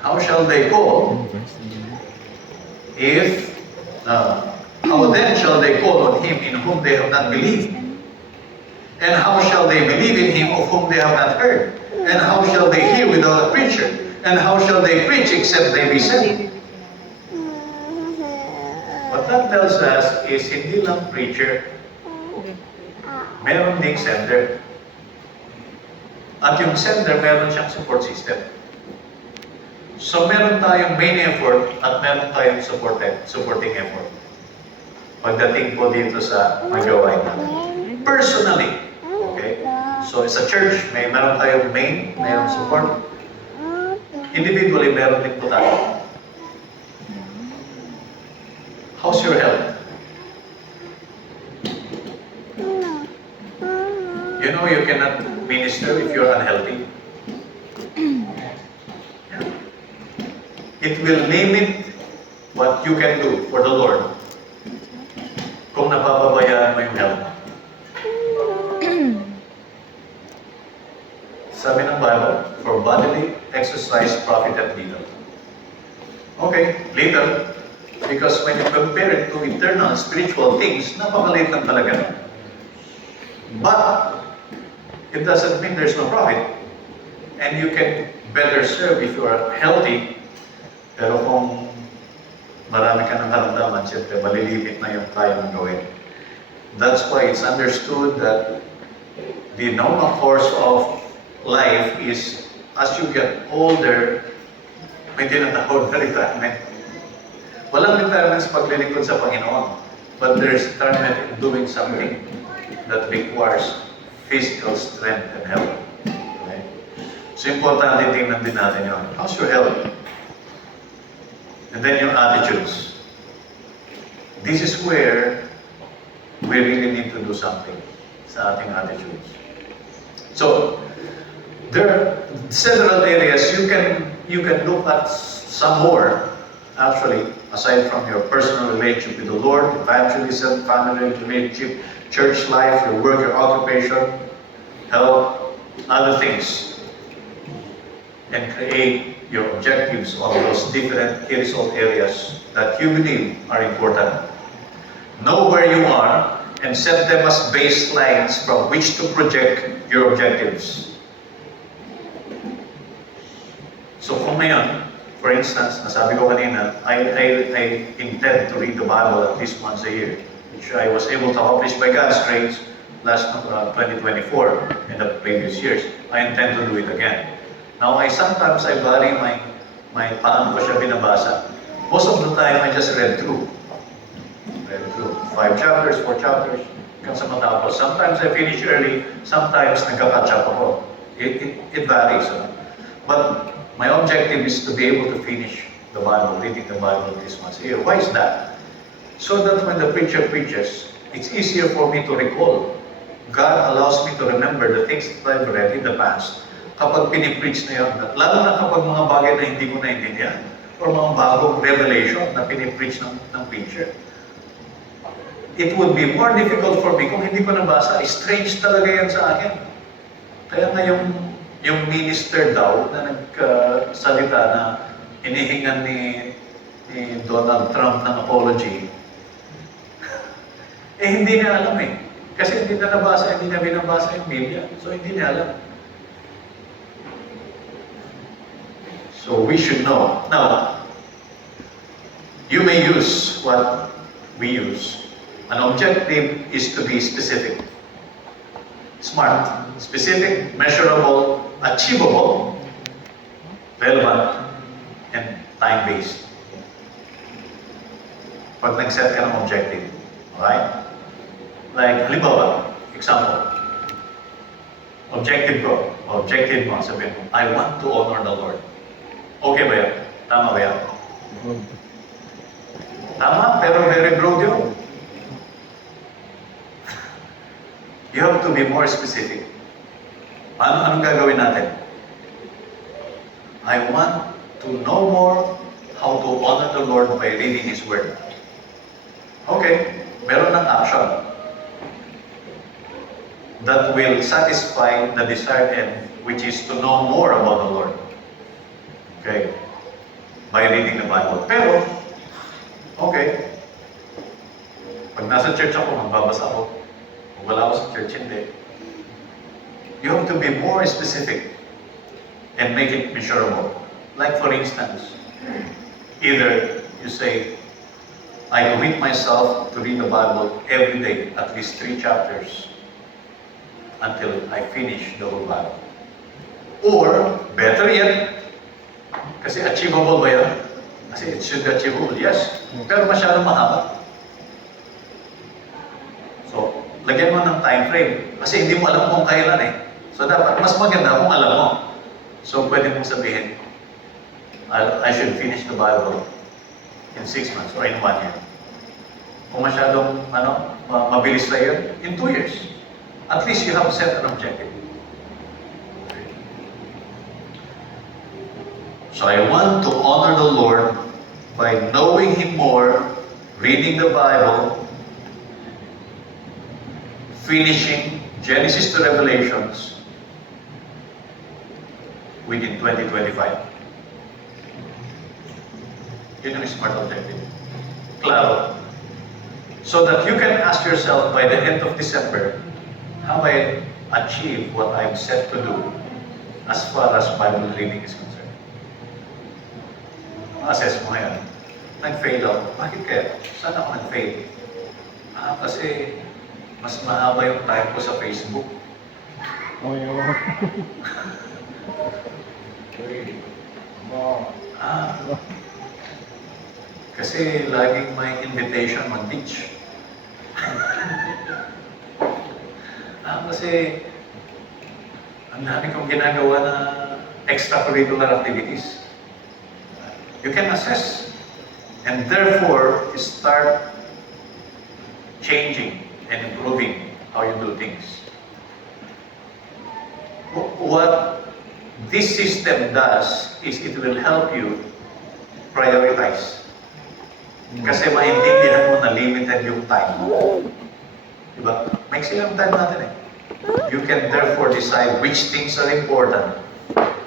How shall they call if, how then shall they call on him in whom they have not believed? And how shall they believe in him of whom they have not heard? And how shall they hear without a preacher? And how shall they preach except they be sent? What that tells us is hindi lang preacher, meron ding sender. At yung sender, meron siyang support system. So meron tayong main effort at meron tayong supporting effort. Pagdating po dito sa magawain natin. Personally, okay? So sa church, meron tayong main, meron support. Individually, meron din po tayo. How's your health? You know you cannot minister if you're unhealthy. Yeah. It will limit what you can do for the Lord kung napapabayaan mo yung health. Sabi ng Bible, for bodily exercise profiteth little. Okay, little. Because when you compare it to eternal spiritual things, napakaliit lang talaga. But it doesn't mean there's no profit. And you can better serve if you are healthy. Pero kung marami ka ng karamdaman, siyempre malilimit na yung kaya mong gawin. That's why it's understood that the normal course of life is, as you get older, may tinatawag na retirement. Walang retirement sa paglilingkod sa Panginoon, but there's retirement in doing something that requires physical strength and health. Okay? So, importante tingnan din natin yun. How's your health? And then your attitudes. This is where we really need to do something sa ating attitudes. So, there are several areas you can look at some more, actually, aside from your personal relationship with the Lord, evangelism, family relationship, church life, your work, your occupation, health, other things, and create your objectives on those different areas that you believe are important. Know where you are and set them as baselines from which to project your objectives. So kung ngayon, for instance, nasabi ko kanina, I intend to read the Bible at least once a year, which I was able to accomplish by God's grace last 2024 and the previous years. I intend to do it again. Now, sometimes I vary my paano ko siya binabasa. Most of the time, I just read through. 5 chapters, 4 chapters, hanggang sa matapos. Sometimes I finish early, sometimes nagka-catch up ako. It varies. But my objective is to be able to finish the Bible, reading the Bible this once a year. Why is that? So that when the preacher preaches, it's easier for me to recall. God allows me to remember the things that I've read in the past. Kapag pinipreach na yun, lalo na kapag mga bagay na hindi ko naintindihan, or mga bagong revelation na pinipreach ng preacher. It would be more difficult for me kung hindi ko nabasa. Strange talaga yan sa akin. Kaya nga yung minister daw na nagsalita na hinihingan ni Donald Trump ng apology, hindi niya alam eh. Kasi hindi na nabasa, hindi niya binabasa yung Biblia. So hindi niya alam. So we should know. Now, you may use what we use. An objective is to be specific. Smart, specific, measurable, achievable, relevant, and time-based. Pag nag-set ka ng objective, alright? Like, halimbawa, example, objective mo, sabihin mo, I want to honor the Lord. Okay ba yan? Tama ba yan? Tama, pero very broad yun. You have to be more specific. Anong gagawin natin? I want to know more how to honor the Lord by reading His Word. Okay, meron ng action that will satisfy the desired end, which is to know more about the Lord. Okay, by reading the Bible. Pero, okay, pag nasa church ako, magbabasa ako. Wala ako sa church, hindi. You have to be more specific and make it measurable. Like for instance, either you say, I commit myself to read the Bible every day, at least 3 chapters, until I finish the whole Bible. Or, better yet, kasi achievable ba yan? Kasi it should be achievable, yes. Pero masyadong mahaba. So, lagyan mo ng time frame. Kasi hindi mo alam kung kailan eh. So, dapat mas maganda kung alam mo. So, pwede mong sabihin, I should finish the Bible in 6 months or in 1 year. Kung masyadong mabilis na yun, in 2 years. At least you have set an objective. So I want to honor the Lord by knowing Him more, reading the Bible, finishing Genesis to Revelations within 2025. Yun ang smart objective. Claro. So that you can ask yourself by the end of December, have I achieved what I've set to do as far as Bible reading is concerned? Assess mo ngayon. Nag-fail ako. Bakit kaya? Saan ako nag-fail? Kasi mas mahaba yung time ko sa Facebook. Okay, okay. Kasi laging may invitation mag-teach. Kasi ang dami kong ginagawa na extracurricular activities. You can assess and therefore start changing and improving how you do things. What this system does is it will help you prioritize. Kasi maintindihan mo na limited yung time mo. Diba? Maiksi lang time natin eh. You can therefore decide which things are important,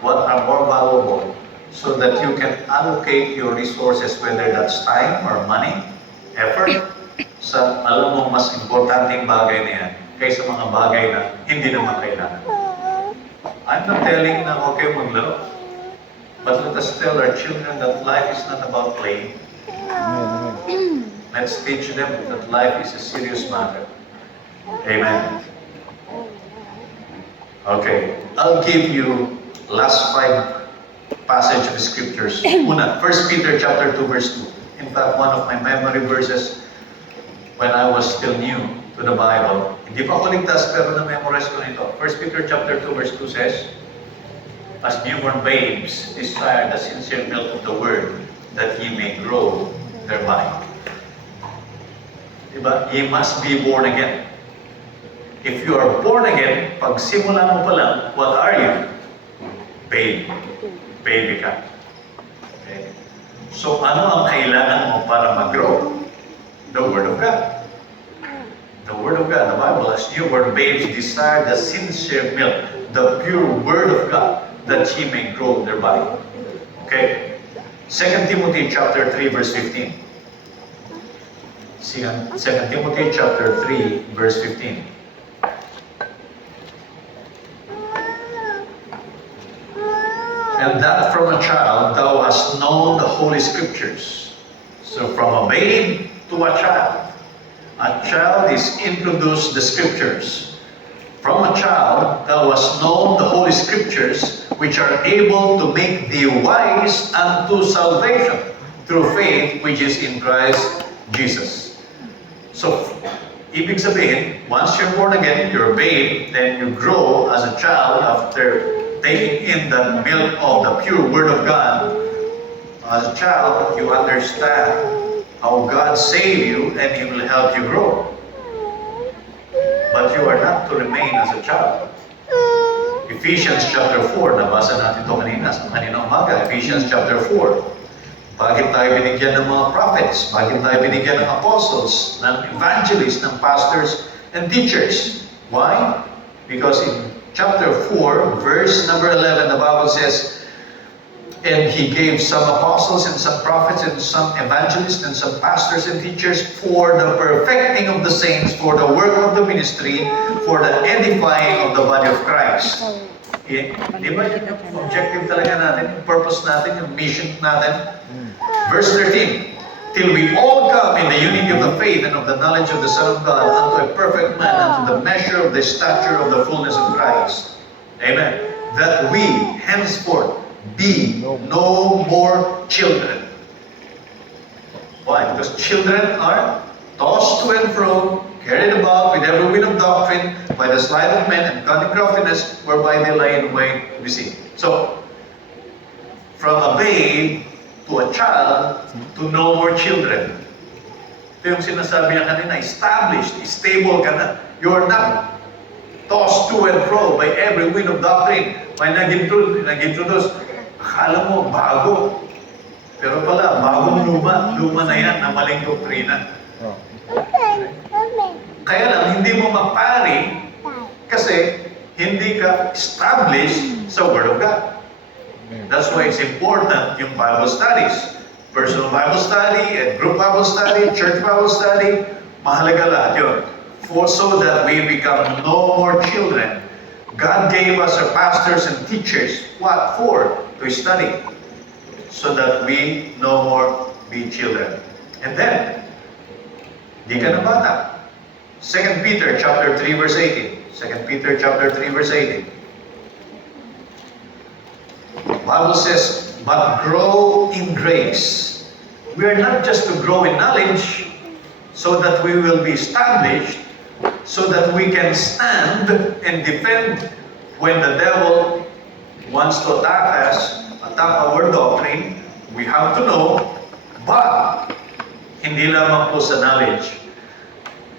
what are more valuable, so that you can allocate your resources, whether that's time or money, effort, sa alam mo mas importanteng bagay na yan kaysa mga bagay na hindi naman kailangan. I'm not telling na okay maglaro, but let us tell our children that life is not about playing. Amen. Let's teach them that life is a serious matter. Amen. Okay, I'll give you last 5 passage of scriptures. Una, 1 Peter chapter 2 verse 2. In fact, one of my memory verses when I was still new to the Bible. Hindi pa ako ligtas pero na-memorize ko nito. 1 Peter chapter 2 verse 2 says, as newborn babes desire the sincere milk of the word, that ye may grow thereby. Diba? Ye must be born again. If you are born again, pag simula mo pa lang, what are you? Babe. Baby ka. Okay. So ano ang kailangan mo para mag-grow? The Word of God. The Word of God, the Bible, as newborn babes desire the sincere milk, the pure Word of God, that ye may grow thereby. Okay? 2 Timothy chapter 3 verse 15. 2 Timothy chapter 3 verse 15. And that from a child thou hast known the Holy Scriptures. So from a babe to a child is introduced the Scriptures. From a child thou hast known the Holy Scriptures, which are able to make thee wise unto salvation through faith which is in Christ Jesus. So, ibig sabihin, once you're born again, you're a babe, then you grow as a child after taking in the milk of the pure Word of God. As a child, you understand how God saved you and He will help you grow. But you are not to remain as a child. Ephesians chapter 4, nabasa natin ito kanina umaga. Ephesians chapter 4. Bakit tayo binigyan ng mga prophets? Bakit tayo binigyan ng apostles, ng evangelists, ng pastors, and teachers? Why? Because in chapter 4, verse number 11, the Bible says, and He gave some apostles and some prophets and some evangelists and some pastors and teachers for the perfecting of the saints, for the work of the ministry, for the edifying of the body of Christ. Di ba yun yung objective talaga natin, yung purpose natin, yung mission natin? Verse 13, till we all come in the unity of the faith and of the knowledge of the Son of God, unto a perfect man, unto the measure of the stature of the fullness of Christ. Amen. That we henceforth be no more children. Why? Because children are tossed to and fro, carried about with every wind of doctrine, by the sleight of men and cunning craftiness, whereby they lie in wait to be seen. So, from a babe to a child to no more children. Ito yung sinasabi niya kanina, established, stable ka na. You're not tossed to and fro by every wind of doctrine. May nag-introduce. Akala mo, bago. Pero pala, bagong luma. Luma na yan na maling doktrina. Oh. Kaya lang, hindi mo mapari kasi hindi ka established sa Word of God. That's why it's important yung Bible studies. Personal Bible study, and group Bible study, church Bible study. Mahalaga lahat yun. So that we become no more children. God gave us our pastors and teachers. What for? To study. So that we no more be children. And then, di ka na bata. 2 Peter chapter 3 verse 18. 2 Peter chapter 3 verse 18. Bible says, but grow in grace. We are not just to grow in knowledge so that we will be established, so that we can stand and defend when the devil wants to attack us, attack our doctrine. We have to know, but hindi lamang po sa knowledge.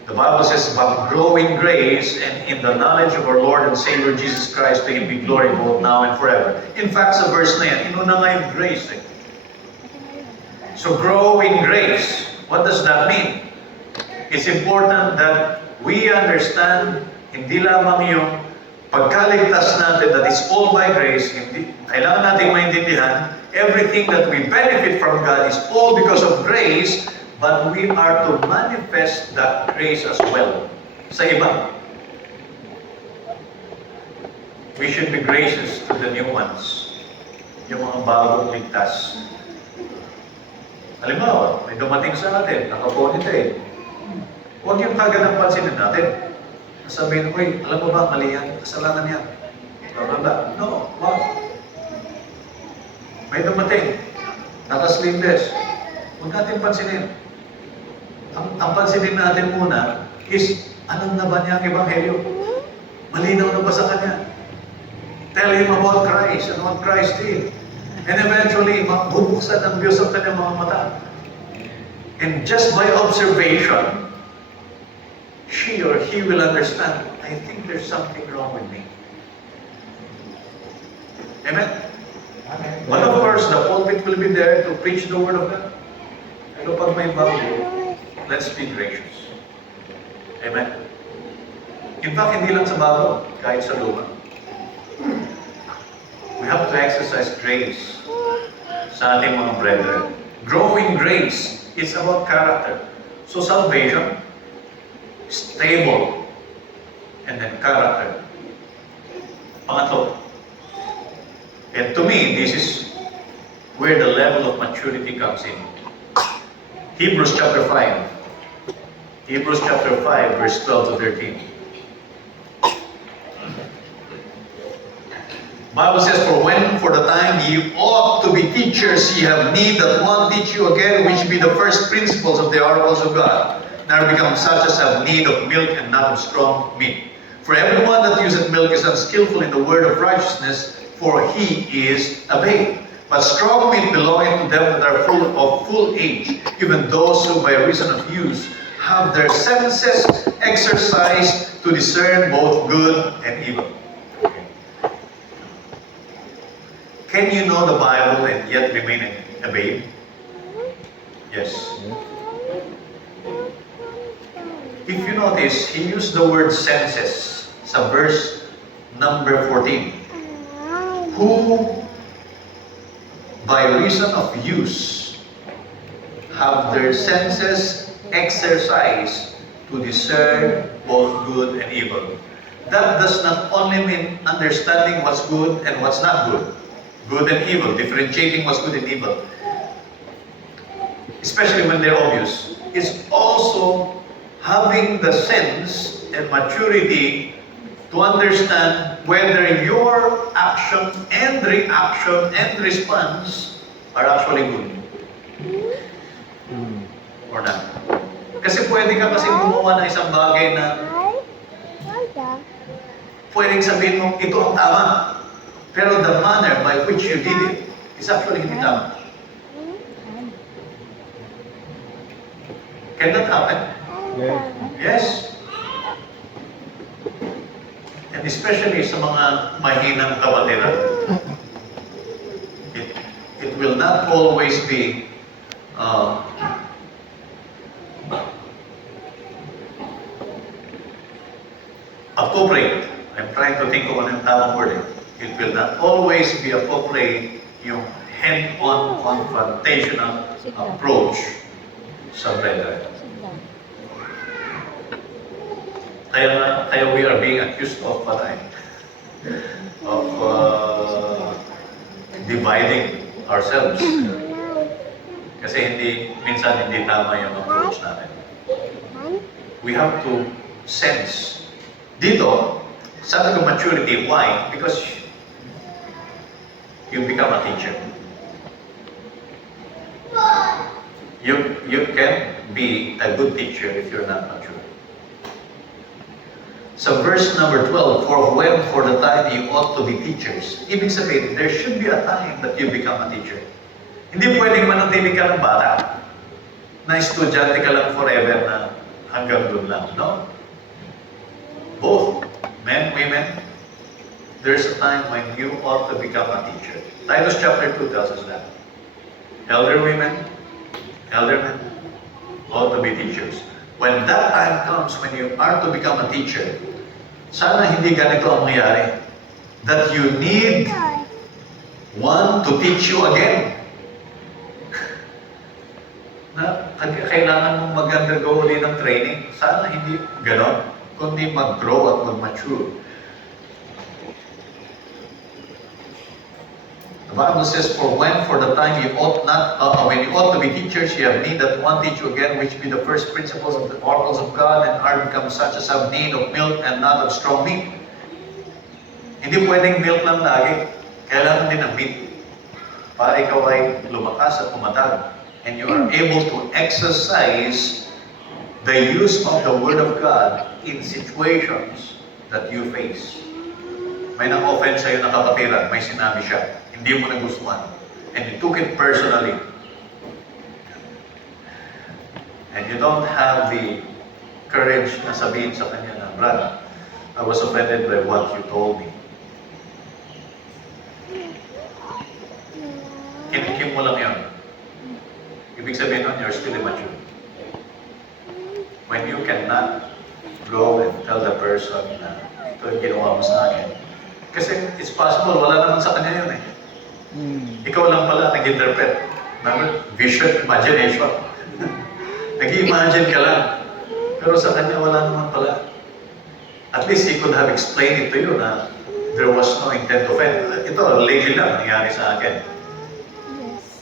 The Bible says, but grow in grace and in the knowledge of our Lord and Savior Jesus Christ, to Him be glory both now and forever. In fact, sa verse na yan, inuna nga yung grace. So grow in grace. What does that mean? It's important that we understand, hindi lamang yung pagkaligtas natin, that is all by grace. Kailangan natin maintindihan, everything that we benefit from God is all because of grace, but we are to manifest that grace as well sa iba. We should be gracious to the new ones, yung mga bagong ligtas. Halimbawa, may dumating sa atin, naka-ponytail. Huwag yung kagad ang pansinin natin. Sabihin, uy, alam mo ba, mali yan, kasalanan yan. Blah. No, wag. May dumating, naka-sleeveless. Huwag natin pansinin. Ang pansinin natin muna is, alam na ba niya ang Ebanghelyo? Malinaw na ba sa kanya? Tell him about Christ and what Christ did. And eventually, bubuksan ng Diyos ang kanyang mga mata. And just by observation, she or he will understand, I think there's something wrong with me. Amen? Amen. But of course, the pulpit will be there to preach the Word of God. Pero pag may bago, let's be gracious. Amen? In fact, hindi lang sa bago, kahit sa luma. We have to exercise grace sa ating mga brethren. Growing grace, it's about character. So salvation, stable, and then character. Pangatlo. And to me, this is where the level of maturity comes in. Hebrews chapter 5. Hebrews chapter 5, verse 12 to 13. Bible says, for the time ye ought to be teachers, ye have need that one teach you again, which be the first principles of the oracles of God. Now become such as have need of milk and not of strong meat. For everyone that useth milk is unskillful in the word of righteousness, for he is a babe. But strong meat belongeth to them that are full age, even those who by reason of use have their senses exercised to discern both good and evil. Can you know the Bible and yet remain a babe? Yes. If you notice, he used the word senses sa verse number 14. Who, by reason of use, have their senses exercised to discern both good and evil. That does not only mean understanding what's good and what's not good. Good and evil, differentiating what's good and evil. Especially when they're obvious. It's also having the sense and maturity to understand whether your action and reaction and response are actually good or not. Kasi pwede ka kasi gumawa ng isang bagay na pwedeng sabihin mo, ito ang tama. Pero the manner by which you did it is actually hindi tama. Can that happen? Yes. Yes. And especially sa mga mahinang kapatiran. It will not always be appropriate. I'm trying to think of ano yung tamang word. It will not always be appropriate yung head-on confrontational approach sa brethren. Kaya we are being accused of dividing ourselves. Kasi minsan hindi tama yung approach natin. We have to sense. Dito, sabi ko maturity, why? Because you become a teacher. You can be a good teacher if you're not mature. So verse number 12, for the time you ought to be teachers. Ibig sabihin, there should be a time that you become a teacher. Hindi pwedeng manatili ka ng bata na estudyante ka lang forever na hanggang doon lang. No? Both men, women, there's a time when you ought to become a teacher. Titus chapter 2 tells us that. Elder women, elder men ought to be teachers. When that time comes, when you are to become a teacher, sana hindi ganito ang mangyari. That you need one to teach you again. Na kailangan mong mag-undergo ulit ng training. Sana hindi ganon, kundi mag-grow at mag-mature. The Bible says, for the time you ought not, when you ought to be teachers, you have need that one teach you again, which be the first principles of the oracles of God, and are become such as have need of milk and not of strong meat. Hindi pwedeng milk lang lagi. Kailangan din ng meat. Para ikaw ay lumakas at umatag. And you are able to exercise the use of the Word of God in situations that you face. May nang-offense sa'yo na kapatiran, may sinabi siya, hindi mo nagustuhan, and you took it personally. And you don't have the courage na sabihin sa kanya na, Brad, I was offended by what you told me. Kinikim mo lang yun. Ibig sabihin nun, you're still immature. When you cannot go and tell the person na ito yung ginawa mo sa akin. Kasi it's possible, wala naman sa kanya yun eh. Ikaw lang pala nag-interpret. Vision, imagination. Nag-imagine ka lang. Pero sa kanya wala naman pala. At least he could have explained it to you na there was no intent to offend. Ito, lately lang nangyari sa akin.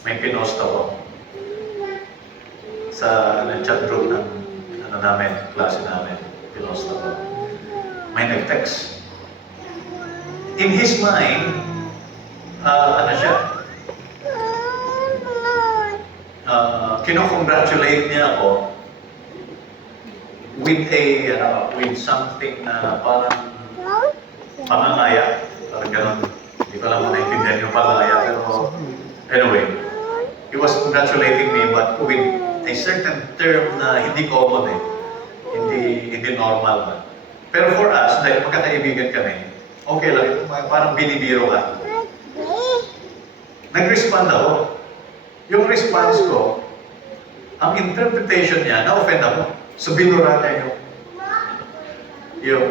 May pinost ako sa chat group ng namin, klase namin. Pinost ako. May nag-text. In his mind, kinocongratulate niya ako with something na parang pangangaya. Parang gano'n. Hindi ko lang naintindihan yung pangangaya. Pero anyway, he was congratulating me but with a certain term na hindi common eh. Hindi normal ba. Pero for us, dahil magkakaibigan kami, okay lang. Parang binibiro ka. Nag-respond ako. Yung response ko, ang interpretation niya, na-offend ako. So, binura niya yung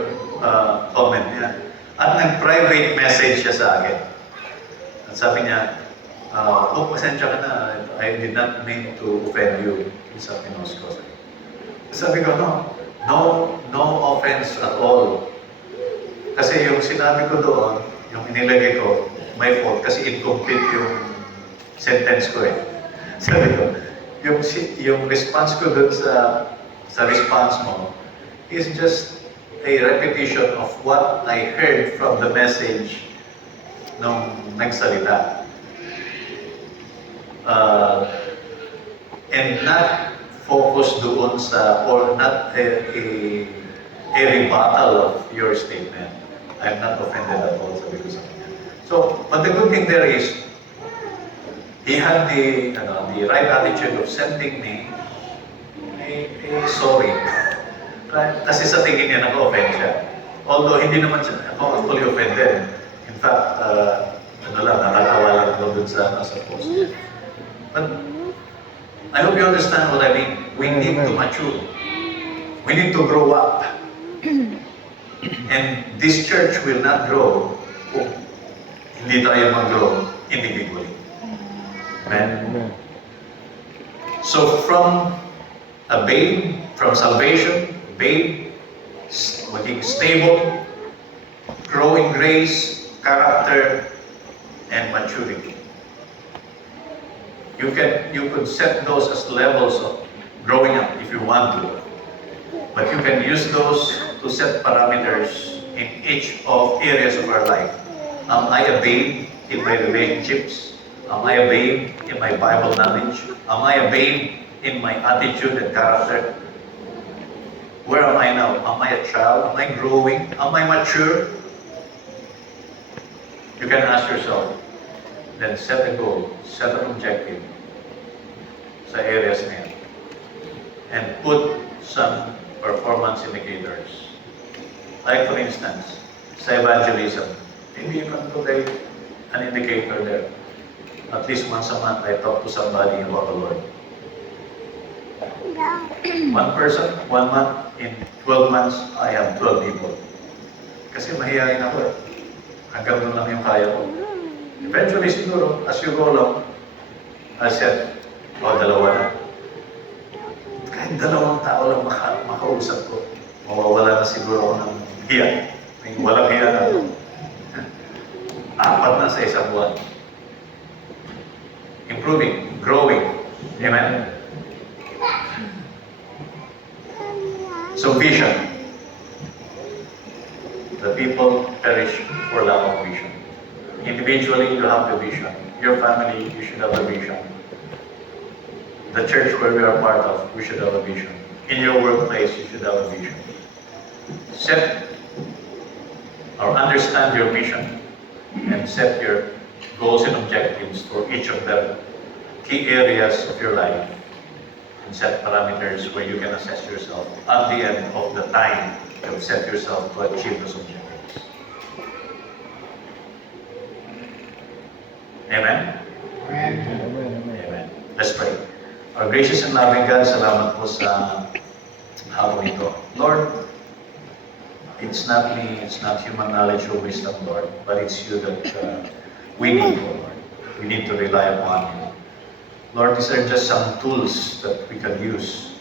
comment niya. At nag-private message siya sa akin. At sabi niya, pasensya ka na. I did not mean to offend you. Sa pinost ko. Sabi ko, no offense at all. Kasi yung sinabi ko doon, yung inilagay ko, my fault kasi incomplete yung sentence ko eh. Sabi ko, yung response ko dun sa response mo is just a repetition of what I heard from the message nung nagsalita. And not focus doon sa, or not a rebuttal of your statement. I'm not offended at all, sabi ko sa kanya. So, but the good thing there is, he had the right attitude of sending me sorry. Kasi sa tingin niya, nag-offend siya. Although, hindi naman siya, ako actually offended. In fact, nakatawa lang ako dun sa post. But, I hope you understand what I mean. We need to mature. We need to grow up. And this church will not grow kung hindi tayo mag-grow individually. Amen? Amen. So from a babe, from salvation, babe, maging stable, grow in grace, character, and maturity. You could set those as levels of growing up if you want to. But you can use those to set parameters in each of areas of our life. Am I a babe in my relationships? Am I a babe in my Bible knowledge? Am I a babe in my attitude and character? Where am I now? Am I a child? Am I growing? Am I mature? You can ask yourself, then set a goal, set an objective sa areas na yan. And put some performance indicators. Like for instance, sa evangelism, maybe you can put an indicator there. At least once a month, I talk to somebody about the Lord. One person, 1 month, in 12 months, I have 12 people. Kasi mahihayin ako eh. Hanggang doon lang yung kaya ko. Eventually siguro, as you go along, I said, dalawa na. Kahit 2 tao lang makausap ko, mawawala na siguro ako ng hiya. May walang hiya na. 4 na sa isang buwan. Improving, growing. Amen? So vision. The people perish for lack of vision. Individually, you have the vision. Your family, you should have a vision. The church where we are part of, we should have a vision. In your workplace, you should have a vision. Set or understand your mission and set your goals and objectives for each of the key areas of your life and set parameters where you can assess yourself at the end of the time you have set yourself to achieve those objectives. Amen? Amen. Amen. Amen. Let's pray. Our gracious and loving God, salamat po sa hapon ito. Lord, it's not me, it's not human knowledge or wisdom, Lord, but it's you that we need, Lord. We need to rely upon you. Lord, these are just some tools that we can use,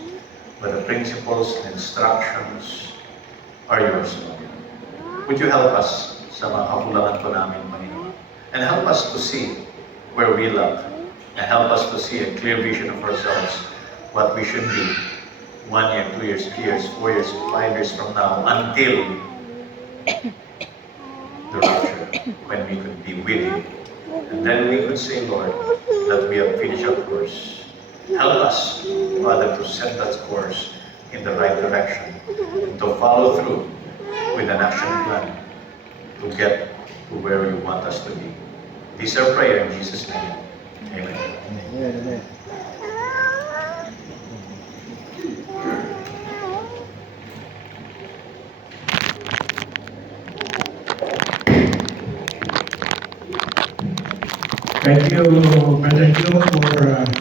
but the principles and instructions are yours, Lord. Would you help us sa mga kakulangan po namin, Panginoon? And help us to see where we lack, and help us to see a clear vision of ourselves, what we should be 1 year, 2 years, 3 years, 4 years, 5 years from now, until the rapture, when we could be with you. And then we could say, Lord, that we have finished our course. Help us, Father, to set that course in the right direction, and to follow through with an action plan to get to where you want us to be. This is our prayer in Jesus' name. Amen. Amen. Thank you, Brother Joe, for